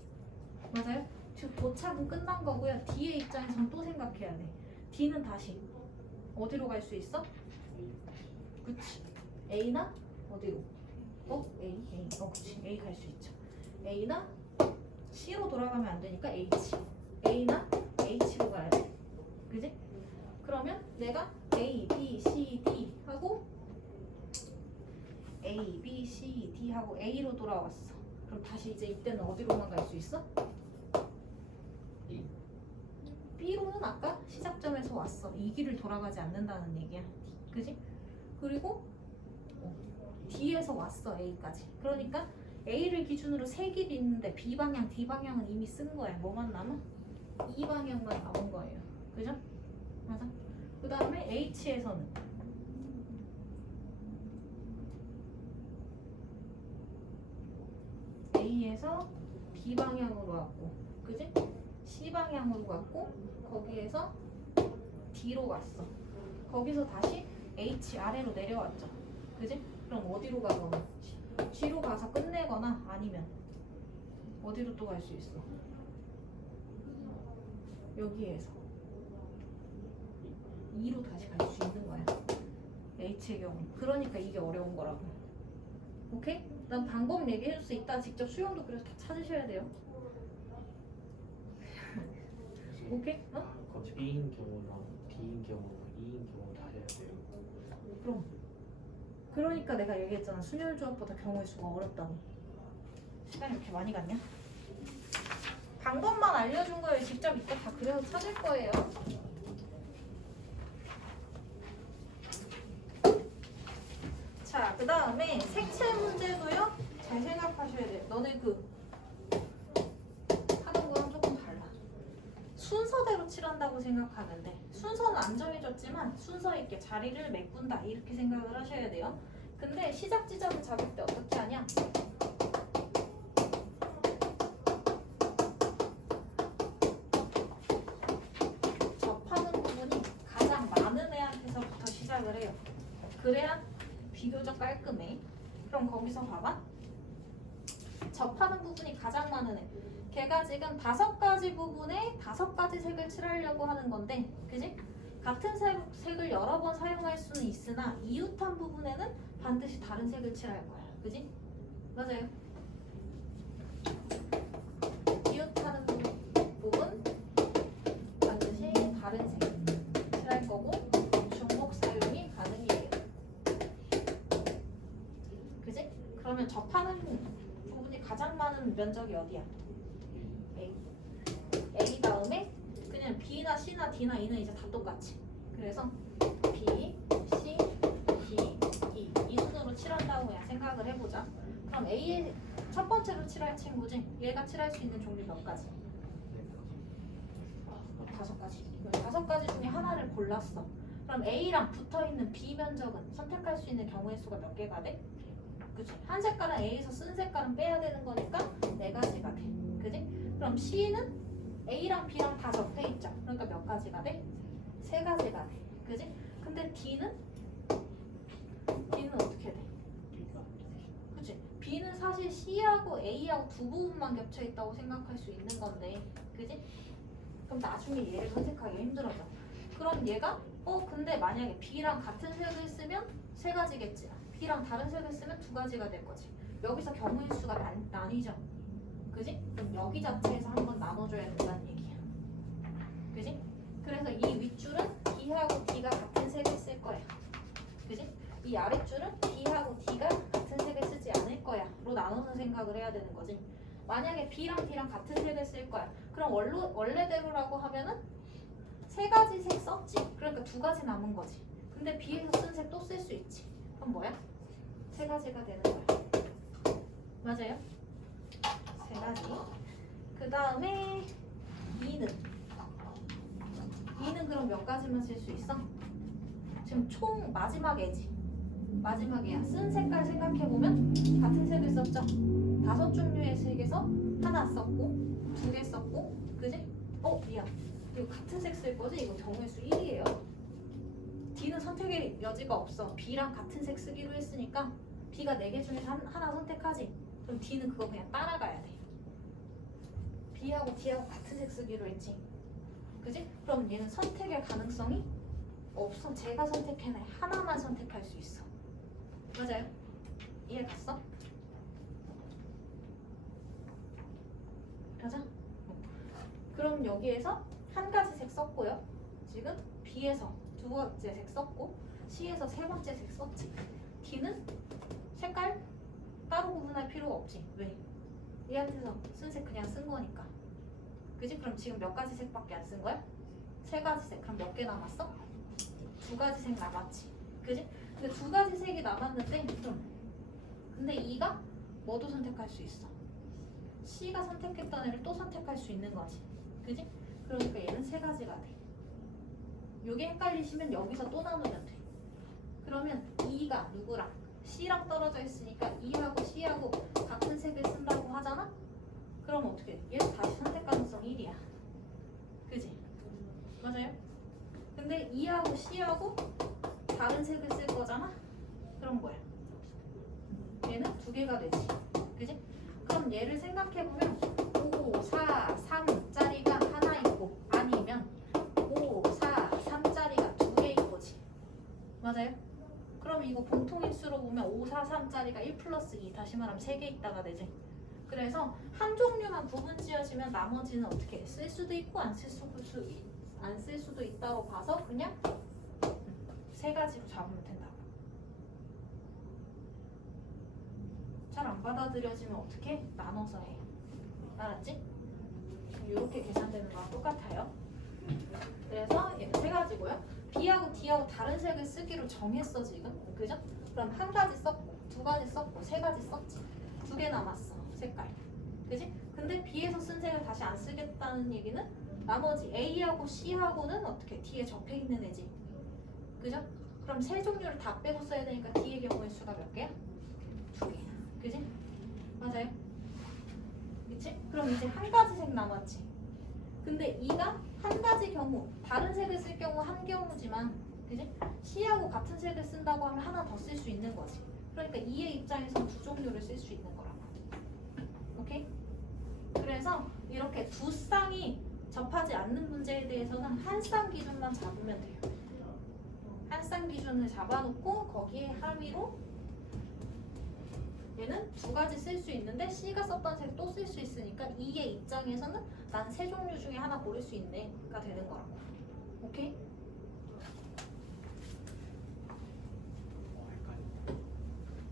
맞아요? 즉 도착은 끝난 거고요. D의 입장에서는 또 생각해야 돼. D는 다시 어디로 갈 수 있어? 그치. A나 어디로? A. 그치. A 갈 수 있죠. A나 C로 돌아가면 안 되니까 H. A나 H로 가야 돼. 그지? 그러면 내가 A, B, C, D 하고 A, B, C, D 하고 A로 돌아왔어. 그럼 다시 이제 이때는 어디로만 갈 수 있어? B로는 아까 시작점에서 왔어. 이 길을 돌아가지 않는다는 얘기야. 그지? 그리고 D에서 왔어. A까지. 그러니까 A를 기준으로 3길이 있는데 B 방향, D 방향은 이미 쓴 거야. 뭐만 남아? E 방향만 남은 거예요. 그죠? 맞아? 그 다음에 H에서는 A에서 B 방향으로 왔고, 그지? C 방향으로 갔고, 거기에서 D로 갔어. 거기서 다시 H 아래로 내려왔죠. 그지? 그럼 어디로 가거나 G로 가서 끝내거나 아니면 어디로 또 갈 수 있어? 여기에서 E로 다시 갈 수 있는 거야. H의 경우. 그러니까 이게 어려운 거라고. 오케이? 난 방법 얘기해줄 수 있다. 직접 수용도 그래서 다 찾으셔야 돼요. 오케이? 어? 그럼 B인 경우랑 D인 경우, E인 경우 다 해야 돼요. 그럼. 그러니까 내가 얘기했잖아. 순열 조합보다 경우의 수가 어렵다고. 시간이 이렇게 많이 갔냐? 방법만 알려준 거예요. 직접 이따 다 그려서 찾을 거예요. 자, 그 다음에 색채 문제도요. 잘 생각하셔야 돼요. 너네 그 하는 거랑 조금 달라. 순서대로 칠한다고 생각하면 돼. 순서는 안 정해졌지만 순서 있게 자리를 메꾼다 이렇게 생각을 하셔야 돼요. 근데 시작 지점을 잡을 때 어떻게 하냐? 그래야 비교적 깔끔해. 그럼 거기서 봐봐. 접하는 부분이 가장 많은 애. 걔가 지금 5가지 부분에 5가지 색을 칠하려고 하는 건데, 그지? 같은 색을 여러 번 사용할 수는 있으나 이웃한 부분에는 반드시 다른 색을 칠할 거야. 그지? 맞아요. 이웃하는 부분 반드시 다른 색 칠할 거고 중복 사용이 가능해요. 그지? 그러면 접하는 부분이 가장 많은 면적이 어디야? A. A 다음에 그냥 B나 C나 D나 E는 이제 다 똑같이. 그래서 B, C, D, E 이 순으로 칠한다고 그냥 생각을 해보자. 그럼 A의 첫 번째로 칠할 친구지. 얘가 칠할 수 있는 종류 몇 가지? 5가지. 5가지 중에 하나를 골랐어. 그럼 A랑 붙어있는 B 면적은 선택할 수 있는 경우의 수가 몇 개가 돼? 그치? 한 색깔은 A에서 쓴 색깔은 빼야 되는 거니까 4가지가 돼. 그지? 그럼 C는 A랑 B랑 다 적혀 있죠. 그러니까 몇 가지가 돼? 3가지가 돼. 그지? 근데 D는 어떻게 돼? 그치? B는 사실 C하고 A하고 두 부분만 겹쳐 있다고 생각할 수 있는 건데, 그지? 그럼 나중에 얘를 선택하기 힘들어져. 그럼 얘가 근데 만약에 B랑 같은 색을 쓰면 3가지겠지. B랑 다른 색을 쓰면 2가지가 될 거지. 여기서 경우의 수가 나뉘죠. 그지? 그럼 여기 자체에서 한번 나눠줘야 된다는 얘기야. 그지? 그래서 이 윗줄은 B하고 D가 같은 색을 쓸 거야. 그지? 이 아랫줄은 B하고 D가 같은 색을 쓰지 않을 거야 로 나눠서 생각을 해야 되는 거지. 만약에 B랑 D랑 같은 색을 쓸 거야. 그럼 원래대로라고 하면은 3가지 색 썼지. 그러니까 2가지 남은 거지. 근데 B에서 쓴 색 또 쓸 수 있지. 그럼 뭐야? 3가지가 되는 거야. 맞아요? 3가지. 그 다음에 2는 그럼 몇 가지만 쓸 수 있어? 지금 총 마지막 애지. 마지막 애야. 쓴 색깔 생각해보면 같은 색을 썼죠? 5종류의 색에서 하나 썼고 2개 썼고, 그지? 미안. 이거 같은 색 쓸 거지? 이거 경우의 수 1이에요. D는 선택의 여지가 없어. B랑 같은 색 쓰기로 했으니까 B가 4개 중에서 하나 선택하지. 그럼 D는 그거 그냥 따라가야 돼. B하고 D하고 같은 색 쓰기로 했지. 그지? 그럼 얘는 선택의 가능성이 없어. 제가 선택해내. 하나만 선택할 수 있어. 맞아요? 이해 갔어? 가자. 그럼 여기에서 1가지 색 썼고요. 지금 B에서 2번째 색 썼고 C에서 3번째 색 썼지. D는 색깔 따로 구분할 필요가 없지. 왜? 얘한테서 쓴 색 그냥 쓴 거니까. 그지? 그럼 지금 몇 가지 색밖에 안 쓴 거야? 3가지 색. 그럼 몇 개 남았어? 2가지 색 남았지. 그지? 근데 2가지 색이 남았는데 근데 E가 뭐도 선택할 수 있어. C가 선택했던 애를 또 선택할 수 있는 거지. 그지? 그러니까 얘는 3가지가 돼. 요게 헷갈리시면 여기서 또 나누면 돼. 그러면 E가 누구랑? C랑 떨어져 있으니까 E하고 C하고 같은 색을 쓴다고 하잖아? 그럼 어떻게 돼? 얘는 다시 선택 가능성 1이야. 그지? 맞아요? 근데 E하고 C하고 다른 색을 쓸 거잖아? 그럼 뭐야? 얘는 2개가 되지. 그지? 그럼 얘를 생각해보면 5, 4, 3짜리가 하나 있고 아니면 5, 4, 3짜리가 2개 있고지. 맞아요? 그럼 이거 공통인수로 보면 5, 4, 3짜리가 1 플러스 2 다시 말하면 3개 있다가 되지. 그래서 한 종류만 구분 지어지면 나머지는 어떻게 해? 쓸 수도 있고 안 쓸 수도 있다고 봐서 그냥 3가지로 잡으면 된다고. 잘 안 받아들여지면 어떻게? 나눠서 해. 알았지? 이렇게 계산되는 거랑 똑같아요. 그래서 얘는 3가지고요. B하고 D하고 다른 색을 쓰기로 정했어 지금. 그죠? 그럼 1가지 썼고 2가지 썼고 3가지 썼지. 2개 남았어 색깔. 그지? 근데 B에서 쓴 색을 다시 안 쓰겠다는 얘기는 나머지 A하고 C하고는 어떻게? D에 적혀 있는 애지. 그죠? 그럼 3종류를 다 빼고 써야 되니까 D의 경우의 수가 몇 개야? 2개. 그지? 맞아요? 그치? 그럼 이제 1가지 색 남았지. 근데 E가 1가지 경우, 다른 색을 쓸 경우 한 경우지만 그지? C하고 같은 색을 쓴다고 하면 하나 더 쓸 수 있는 거지. 그러니까 E의 입장에서는 두 종류를 쓸 수 있는 거라고. 오케이? 그래서 이렇게 두 쌍이 접하지 않는 문제에 대해서는 한 쌍 기준만 잡으면 돼요. 한 쌍 기준을 잡아놓고 거기에 하위로 얘는 두 가지 쓸 수 있는데 C가 썼던 색 또 쓸 수 있으니까 E의 입장에서는 난 세 종류 중에 하나 고를 수 있네가 되는 거라고. 오케이?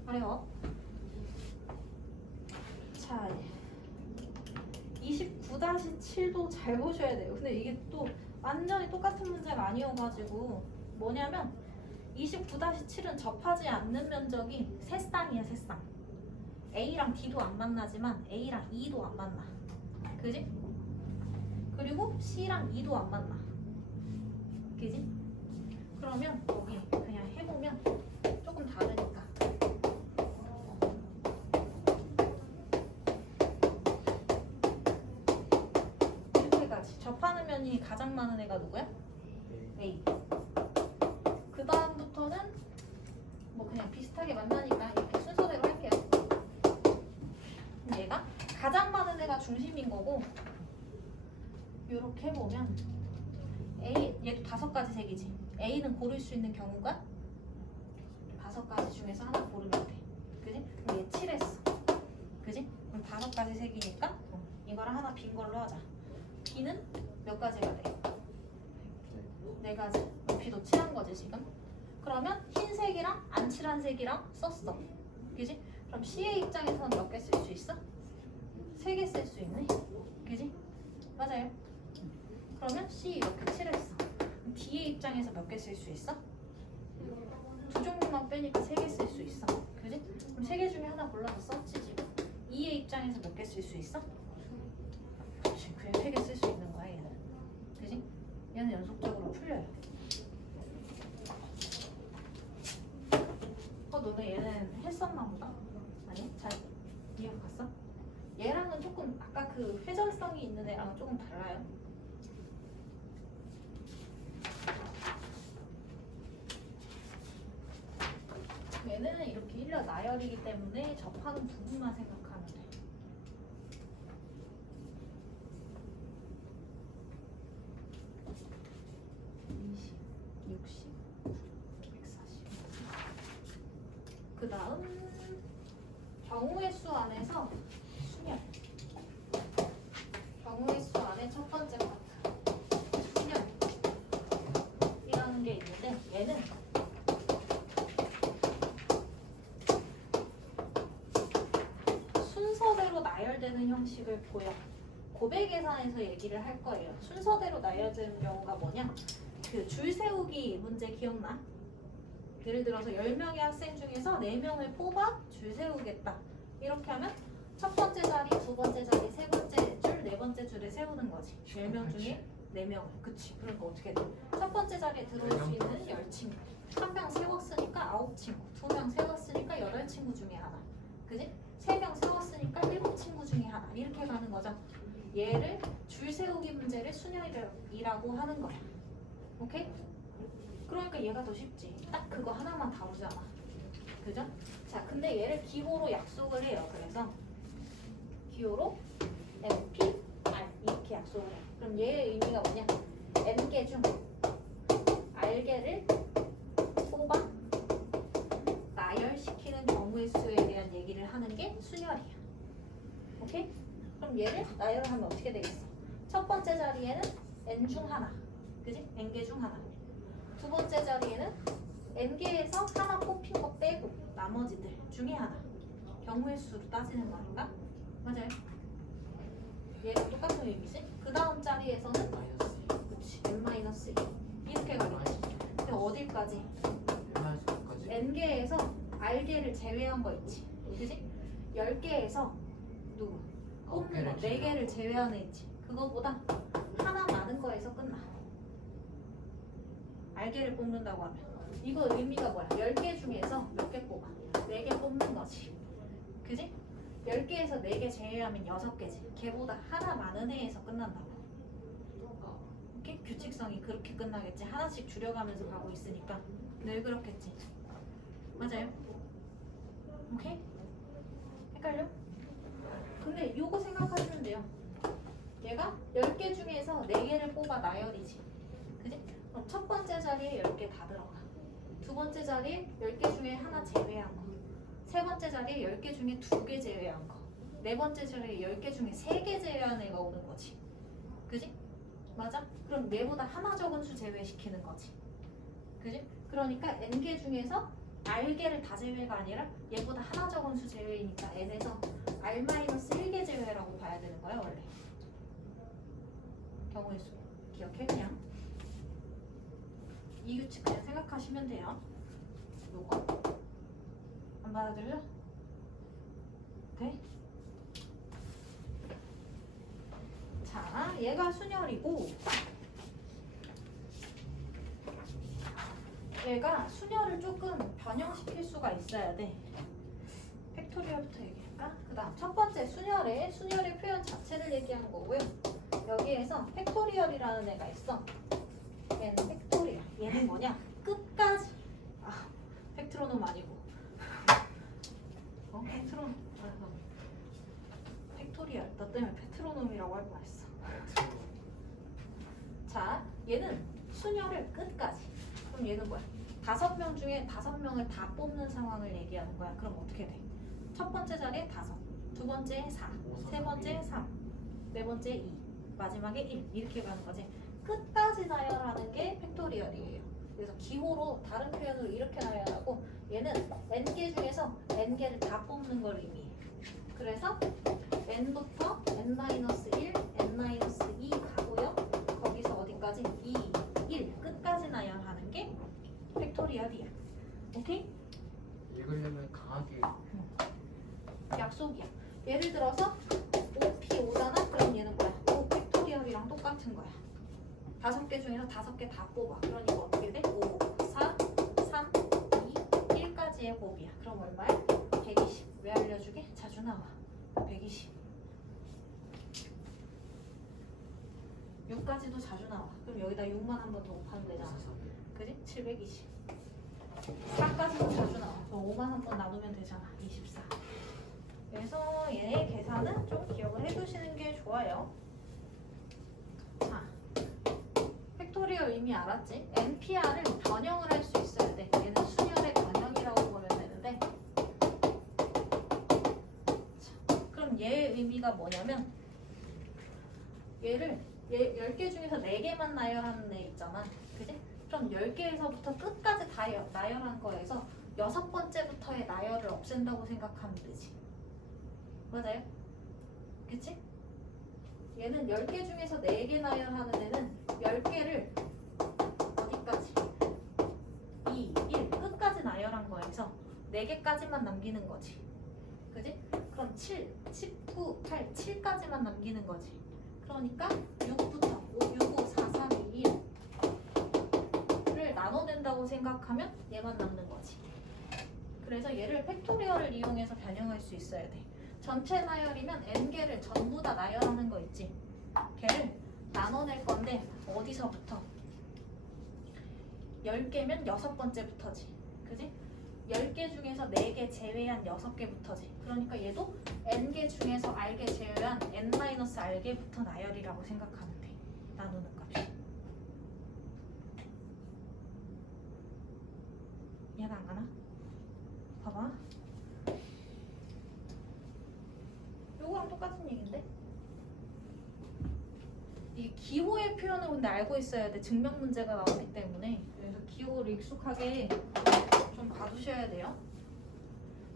그래요. 자, 29-7도 잘 보셔야 돼요. 근데 이게 또 완전히 똑같은 문제가 아니어가지고 뭐냐면 29-7은 접하지 않는 면적이 세 쌍이야, 세 쌍. A랑 D도 안 만나지만 A랑 E도 안 만나. 그지? 그리고 C랑 E도 안 만나. 그지? 그러면 여기 그냥 해보면 조금 다르니까. 이렇게 가지. 접하는 면이 가장 많은 애가 누구야? A. 그 다음부터는 뭐 그냥 비슷하게 만나니까 이렇게 순서대로 할게요. 얘가 가장 많은 애가 중심인 거고, 이렇게 해보면 A, 얘도 5가지 색이지. A는 고를 수 있는 경우가 5가지 중에서 하나 고르면 돼. 그지? 그럼 얘 7했어. 그지? 그럼 5가지 색이니까 이거랑 하나 빈 걸로 하자. B는 몇 가지가 돼? 4가지. B도 칠한 거지 지금. 그러면 흰색이랑 안 칠한 색이랑 썼어. 그지? 그럼 C의 입장에서는 몇 개 쓸 수 있어? 3개 쓸 수 있네. 그지? 맞아요. 그러면 C 이렇게 칠했어. D의 입장에서 몇 개 쓸 수 있어? 두 종류만 빼니까 3개 쓸 수 있어. 그지? 그럼 3개 중에 하나 골라서 썼지 지금. E의 입장에서 몇 개 쓸 수 있어? 그렇지. 그냥 3개 쓸 수 있는 거야 얘는. 그지? 얘는 연속적으로 풀려요. 너네 얘는 했었나 보다? 아니? 잘 이해가 갔어? 얘랑은 조금 아까 그 회전성이 있는 애랑은 조금 달라요. 얘는 이렇게 일렬 나열이기 때문에 접하는 부분만 생각하면 돼. 그 다음 경우의 수 안에서 수열. 경우의 수 안에 첫 번째 파트 수열이라는 게 있는데 얘는 순서대로 나열되는 형식을 보여. 고배 계산에서 얘기를 할 거예요. 순서대로 나열되는 경우가 뭐냐? 그 줄 세우기 문제 기억나? 예를 들어서 10명의 학생 중에서 4명을 뽑아 줄 세우겠다. 이렇게 하면 첫 번째 자리, 두 번째 자리, 세 번째 줄, 네 번째 줄에 세우는 거지. 10명 중에 4명을. 그치. 그러니까 어떻게 돼? 첫 번째 자리에 들어올 수 있는 10친구. 1명 세웠으니까 9친구. 2명 세웠으니까 8친구 중에 하나. 그지? 3명 세웠으니까 7친구 중에 하나. 이렇게 가는 거죠. 얘를 줄 세우기 문제를 순열이라고 하는 거야. 오케이? 그러니까 얘가 더 쉽지. 딱 그거 하나만 다루잖아. 그죠? 자, 근데 얘를 기호로 약속을 해요. 그래서 기호로 MP, R 이렇게 약속을 해요. 그럼 얘의 의미가 뭐냐? M개 중 R개를 뽑아 나열시키는 경우의 수에 대한 얘기를 하는 게 순열이야. 오케이? 그럼 얘를 나열을 하면 어떻게 되겠어? 첫 번째 자리에는 N 중 하나. 그지? N개 중 하나. 두 번째 자리에는 N개에서 하나 뽑힌 거 빼고 나머지들 중에 하나. 경우의 수로 따지는 거니까. 맞아요. 얘랑 똑같은 의미지? 그 다음 자리에서는 그치, N-2 이렇게 가겠지. 근데 어딜까지? N개에서 R개를 제외한 거 있지. 그지? 10개에서 누구? 뽑는 거 4개를 제외한 애 있지. 그거보다 하나 많은 거에서 끝나. R개를 뽑는다고 하면 이거 의미가 뭐야? 10개 중에서 몇 개 뽑아? 4개 뽑는 거지. 그지? 10개에서 4개 제외하면 6개지. 걔보다 하나 많은 애에서 끝난다고. 오케이? 규칙성이 그렇게 끝나겠지. 하나씩 줄여가면서 가고 있으니까 늘 그렇겠지. 맞아요? 오케이? 헷갈려? 근데 요거 생각하시면 돼요. 얘가 10개 중에서 4개를 뽑아 나열이지. 그지? 그럼 첫 번째 자리에 10개 다 들어가. 두 번째 자리에 10개 중에 하나 제외한 거. 세 번째 자리에 10개 중에 2개 제외한 거. 네 번째 자리에 10개 중에 3개 제외한 애가 오는 거지. 그지? 맞아? 그럼 얘보다 하나 적은 수 제외시키는 거지. 그지? 그러니까 n개 중에서 r개를 다 제외가 아니라 얘보다 하나 적은 수 제외이니까 n에서 r-1개 제외라고 봐야 되는 거야 원래. 경우의 수 기억해 그냥. 이 규칙 그냥 생각하시면 돼요. 요거 안 받아들여? 오케이? 자, 얘가 순열이고 얘가 순열을 조금 변형시킬 수가 있어야 돼. 팩토리얼부터 얘기할까? 그 다음 첫 번째 순열의 표현 자체를 얘기하는 거고요. 여기에서 팩토리얼이라는 애가 있어. 얘는 팩토리얼. 얘는 뭐냐? 끝까지 팩트로놈 아니고 팩트로놈 팩토리얼. 너 때문에 팩트로놈이라고 할 뻔했어. 자, 얘는 순열을 끝까지. 그럼 얘는 뭐야? 5명 중에 5명을 다 뽑는 상황을 얘기하는 거야. 그럼 어떻게 돼? 첫 번째 자리에 5, 두 번째에 4, 세 번째에 3, 네 번째에 2, 마지막에 1 이렇게 가는 거지. 끝까지 나열하는 게 팩토리얼이에요. 그래서 기호로 다른 표현으로 이렇게 나열하고 얘는 n개 중에서 n개를 다 뽑는 걸 의미해. 그래서 n부터 n-1, n-2 가고요. 거기서 어디까지? 2, 1 끝까지 나열하는 게 팩토리얼이야. 오케이? 읽으려면 강하게 약속이야. 예를 들어서 5p 5잖아? 그럼 얘는 뭐야? 5 팩토리얼이랑 똑같은 거야. 5개 중에서 5개 다 뽑아. 그러니까 어떻게 돼? 5, 4, 3, 2, 1까지의 곱이야. 그럼 얼마야? 120. 왜 알려주게? 자주 나와. 120. 6까지도 자주 나와. 그럼 여기다 6만 한 번 더 곱하면 되잖아. 그지? 720. 4까지도 자주 나와. 그럼 5만 한 번 나누면 되잖아. 24. 그래서 얘의 계산은 좀 기억을 해두시는 게 좋아요. 자, 팩토리얼 이미 알았지? NPR을 변형을 할 수 있어야 돼. 얘는 순열의 변형이라고 보면 되는데, 자, 그럼 얘의 의미가 뭐냐면 얘 10개 중에서 4개만 나열하는 애 있잖아. 그지? 그럼 10개에서부터 끝까지 다 나열한 거에서 6번째부터의 나열을 없앤다고 생각하면 되지. 맞아요? 그치? 얘는 10개 중에서 4개 나열하는 애는 10개를 어디까지? 2, 1 끝까지 나열한 거에서 4개까지만 남기는 거지. 그지? 그럼 7, 19, 8, 7까지만 남기는 거지. 그러니까 6부터 5, 6, 5, 4, 3, 2, 1를 나눠낸다고 생각하면 얘만 남는 거지. 그래서 얘를 팩토리얼을 이용해서 변형할 수 있어야 돼. 전체 나열이면 n개를 전부 다 나열하는 거 있지. 걔를 나눠낼 건데 어디서부터? 10개면 6번째부터지. 그지? 10개 중에서 4개 제외한 6개부터지. 그러니까 얘도 n개 중에서 r개 제외한 n-r개부터 나열이라고 생각하면 돼. 나누는 값이. 이해가 안 가나? 봐봐. 요거랑 똑같은 얘기인데? 이 기호의 표현을 근데 알고 있어야 돼. 증명 문제가 나오기 때문에. 그래서 기호를 익숙하게 좀 봐두셔야 돼요.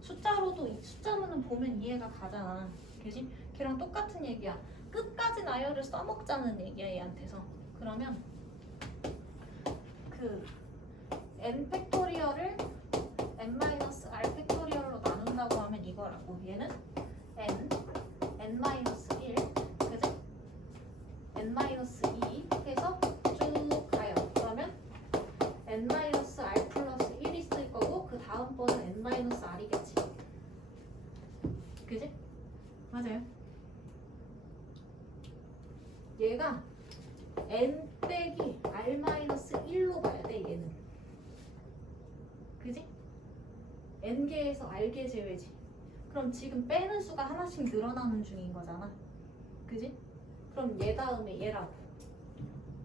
숫자로는 보면 이해가 가잖아. 그지? 걔랑 똑같은 얘기야. 끝까지 나열을 써먹자는 얘기야 얘한테서. 그러면 그 n 팩토리얼을 n-r 팩토리얼로 나눈다고 하면 이거라고. 얘는 n-1 그죠? n-2 해서 쭉 가요. 그러면 n-r 플러스 1이 있을 거고 그 다음 번은 n-r이겠지. 그지? 맞아요. 얘가 n 빼기 r-1로 봐야 돼 얘는. 그지? n개에서 r개 제외지. 그럼 지금 빼는 수가 하나씩 늘어나는 중인 거잖아. 그지? 그럼 얘 다음에 얘라고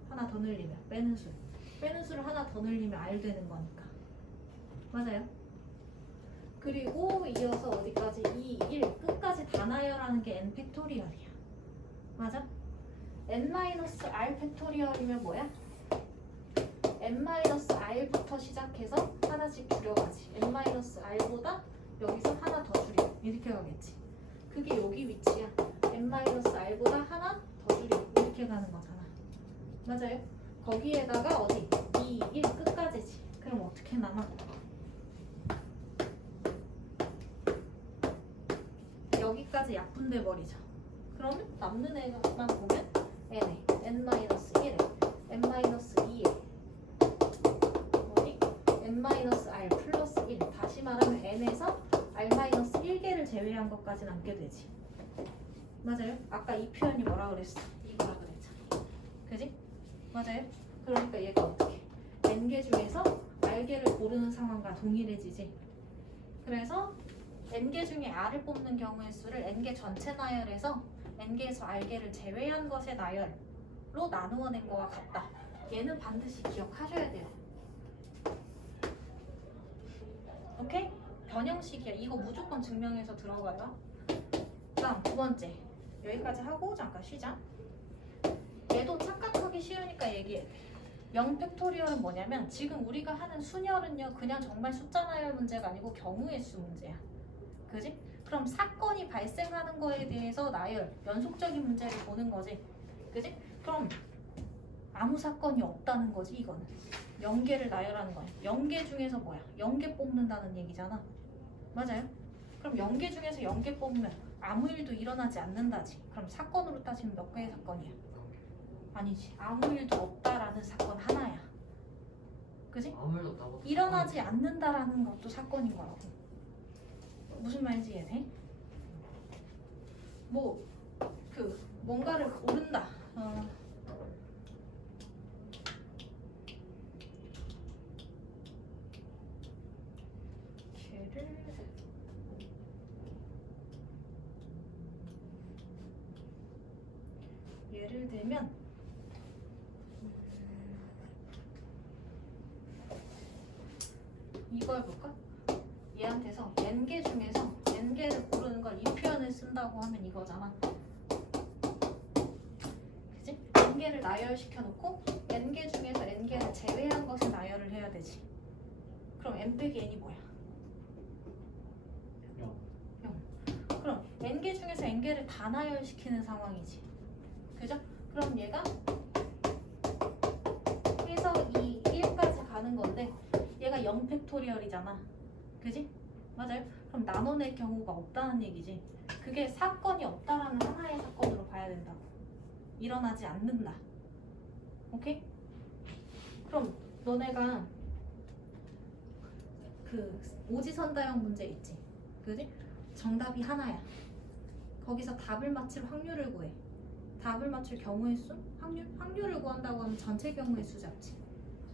하나 더 늘리면 빼는 수를 하나 더 늘리면 r 되는 거니까. 맞아요? 그리고 이어서 어디까지? 2, 1 끝까지 다 나열하는 게 n 팩토리얼이야. 맞아? n-r 팩토리얼이면 뭐야? n-r부터 시작해서 하나씩 줄여가지. n-r보다 여기서 하나 더 줄여. 이렇게 가겠지. 그게 여기 위치야. n-r보다 하나 더 줄여. 이렇게 가는 거잖아. 맞아요? 거기에다가 어디? 2, 1 끝까지지. 그럼 어떻게 남아? 여기까지 약분돼 버리죠. 그러면 남는 애만 보면 n에 n-1에 n-2에 어디? n-r 플러스 1. 다시 말하면 n에서 r-1개를 제외한 것까지 남게 되지. 맞아요? 아까 이 표현이 뭐라 그랬어? 이거라 그랬잖아. 그지? 맞아요? 그러니까 얘가 어떻게? n개 중에서 r개를 고르는 상황과 동일해지지. 그래서 n개 중에 r을 뽑는 경우의 수를 n개 전체 나열에서 n개에서 r개를 제외한 것의 나열로 나누어낸 거와 같다. 얘는 반드시 기억하셔야 돼요. 오케이? 변형식이야. 이거 무조건 증명해서 들어가요. 다음 두 번째. 여기까지 하고 잠깐 쉬자. 얘도 착각하기 쉬우니까 얘기해. 0 팩토리얼은 뭐냐면 지금 우리가 하는 순열은요 그냥 정말 숫자 나열 문제가 아니고 경우의 수 문제야. 그지? 그럼 사건이 발생하는 거에 대해서 나열, 연속적인 문제를 보는 거지. 그지? 그럼 아무 사건이 없다는 거지 이거는. 0개를 나열하는 거야. 0개 중에서 뭐야? 0개 뽑는다는 얘기잖아. 맞아요? 그럼 0개 중에서 0개 뽑으면 아무 일도 일어나지 않는다지. 그럼 사건으로 따지면 몇 개의 사건이야? 아니지. 아무 일도 없다라는 사건 하나야. 그지? 아무 일도 없다고. 일어나지 않는다라는 것도 사건인 거라고. 무슨 말인지 이해돼? 뭐 뭔가를 고른다. 걔를 예를 들면 이거 해볼까? 얘한테서 n개 중에서 n개를 고르는 걸 이 표현을 쓴다고 하면 이거잖아. 그치? n개를 나열시켜 놓고 n개 중에서 n개를 제외한 것을 나열을 해야 되지. 그럼 n 빼기 n이 뭐야? 0. 그럼 n개 중에서 n개를 다 나열시키는 상황이지. 그죠? 그럼 얘가 해서 2, 1까지 가는 건데 얘가 0 팩토리얼이잖아. 그지? 맞아요? 그럼 나눠낼 경우가 없다는 얘기지. 그게 사건이 없다라는 하나의 사건으로 봐야 된다고. 일어나지 않는다. 오케이? 그럼 너네가 그 오지선다형 문제 있지? 그지? 정답이 하나야. 거기서 답을 맞힐 확률을 구해. 답을 맞출 경우의 수? 확률을 구한다고 하면 전체 경우의 수 잡지.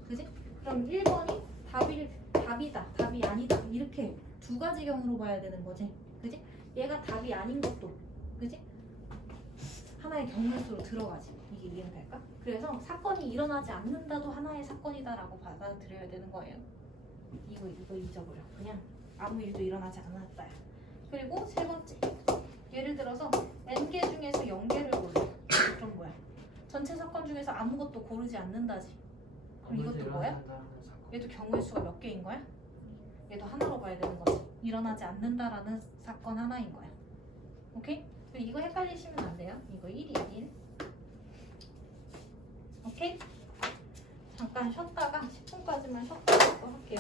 그지? 그럼 1번이 답이다, 답이 아니다. 이렇게 두 가지 경우로 봐야 되는 거지. 그지? 얘가 답이 아닌 것도, 그지? 하나의 경우의 수로 들어가지. 이게 이해가 될까? 그래서 사건이 일어나지 않는다도 하나의 사건이다라고 받아들여야 되는 거예요. 이거 잊어버려. 그냥 아무 일도 일어나지 않았다야. 그리고 세 번째. 예를 들어서 n개 중에서 0개를 고르. 그럼 뭐야? 전체 사건 중에서 아무것도 고르지 않는다지. 그럼 이것도 뭐야? 얘도 경우의 수가 몇 개인 거야? 얘도 하나로 봐야 되는 거지. 일어나지 않는다라는 사건 하나인 거야. 오케이? 이거 헷갈리시면 안 돼요. 이거 1이야, 1. 오케이? 잠깐 쉬었다가 10분까지만 쉬었다가 또 할게요.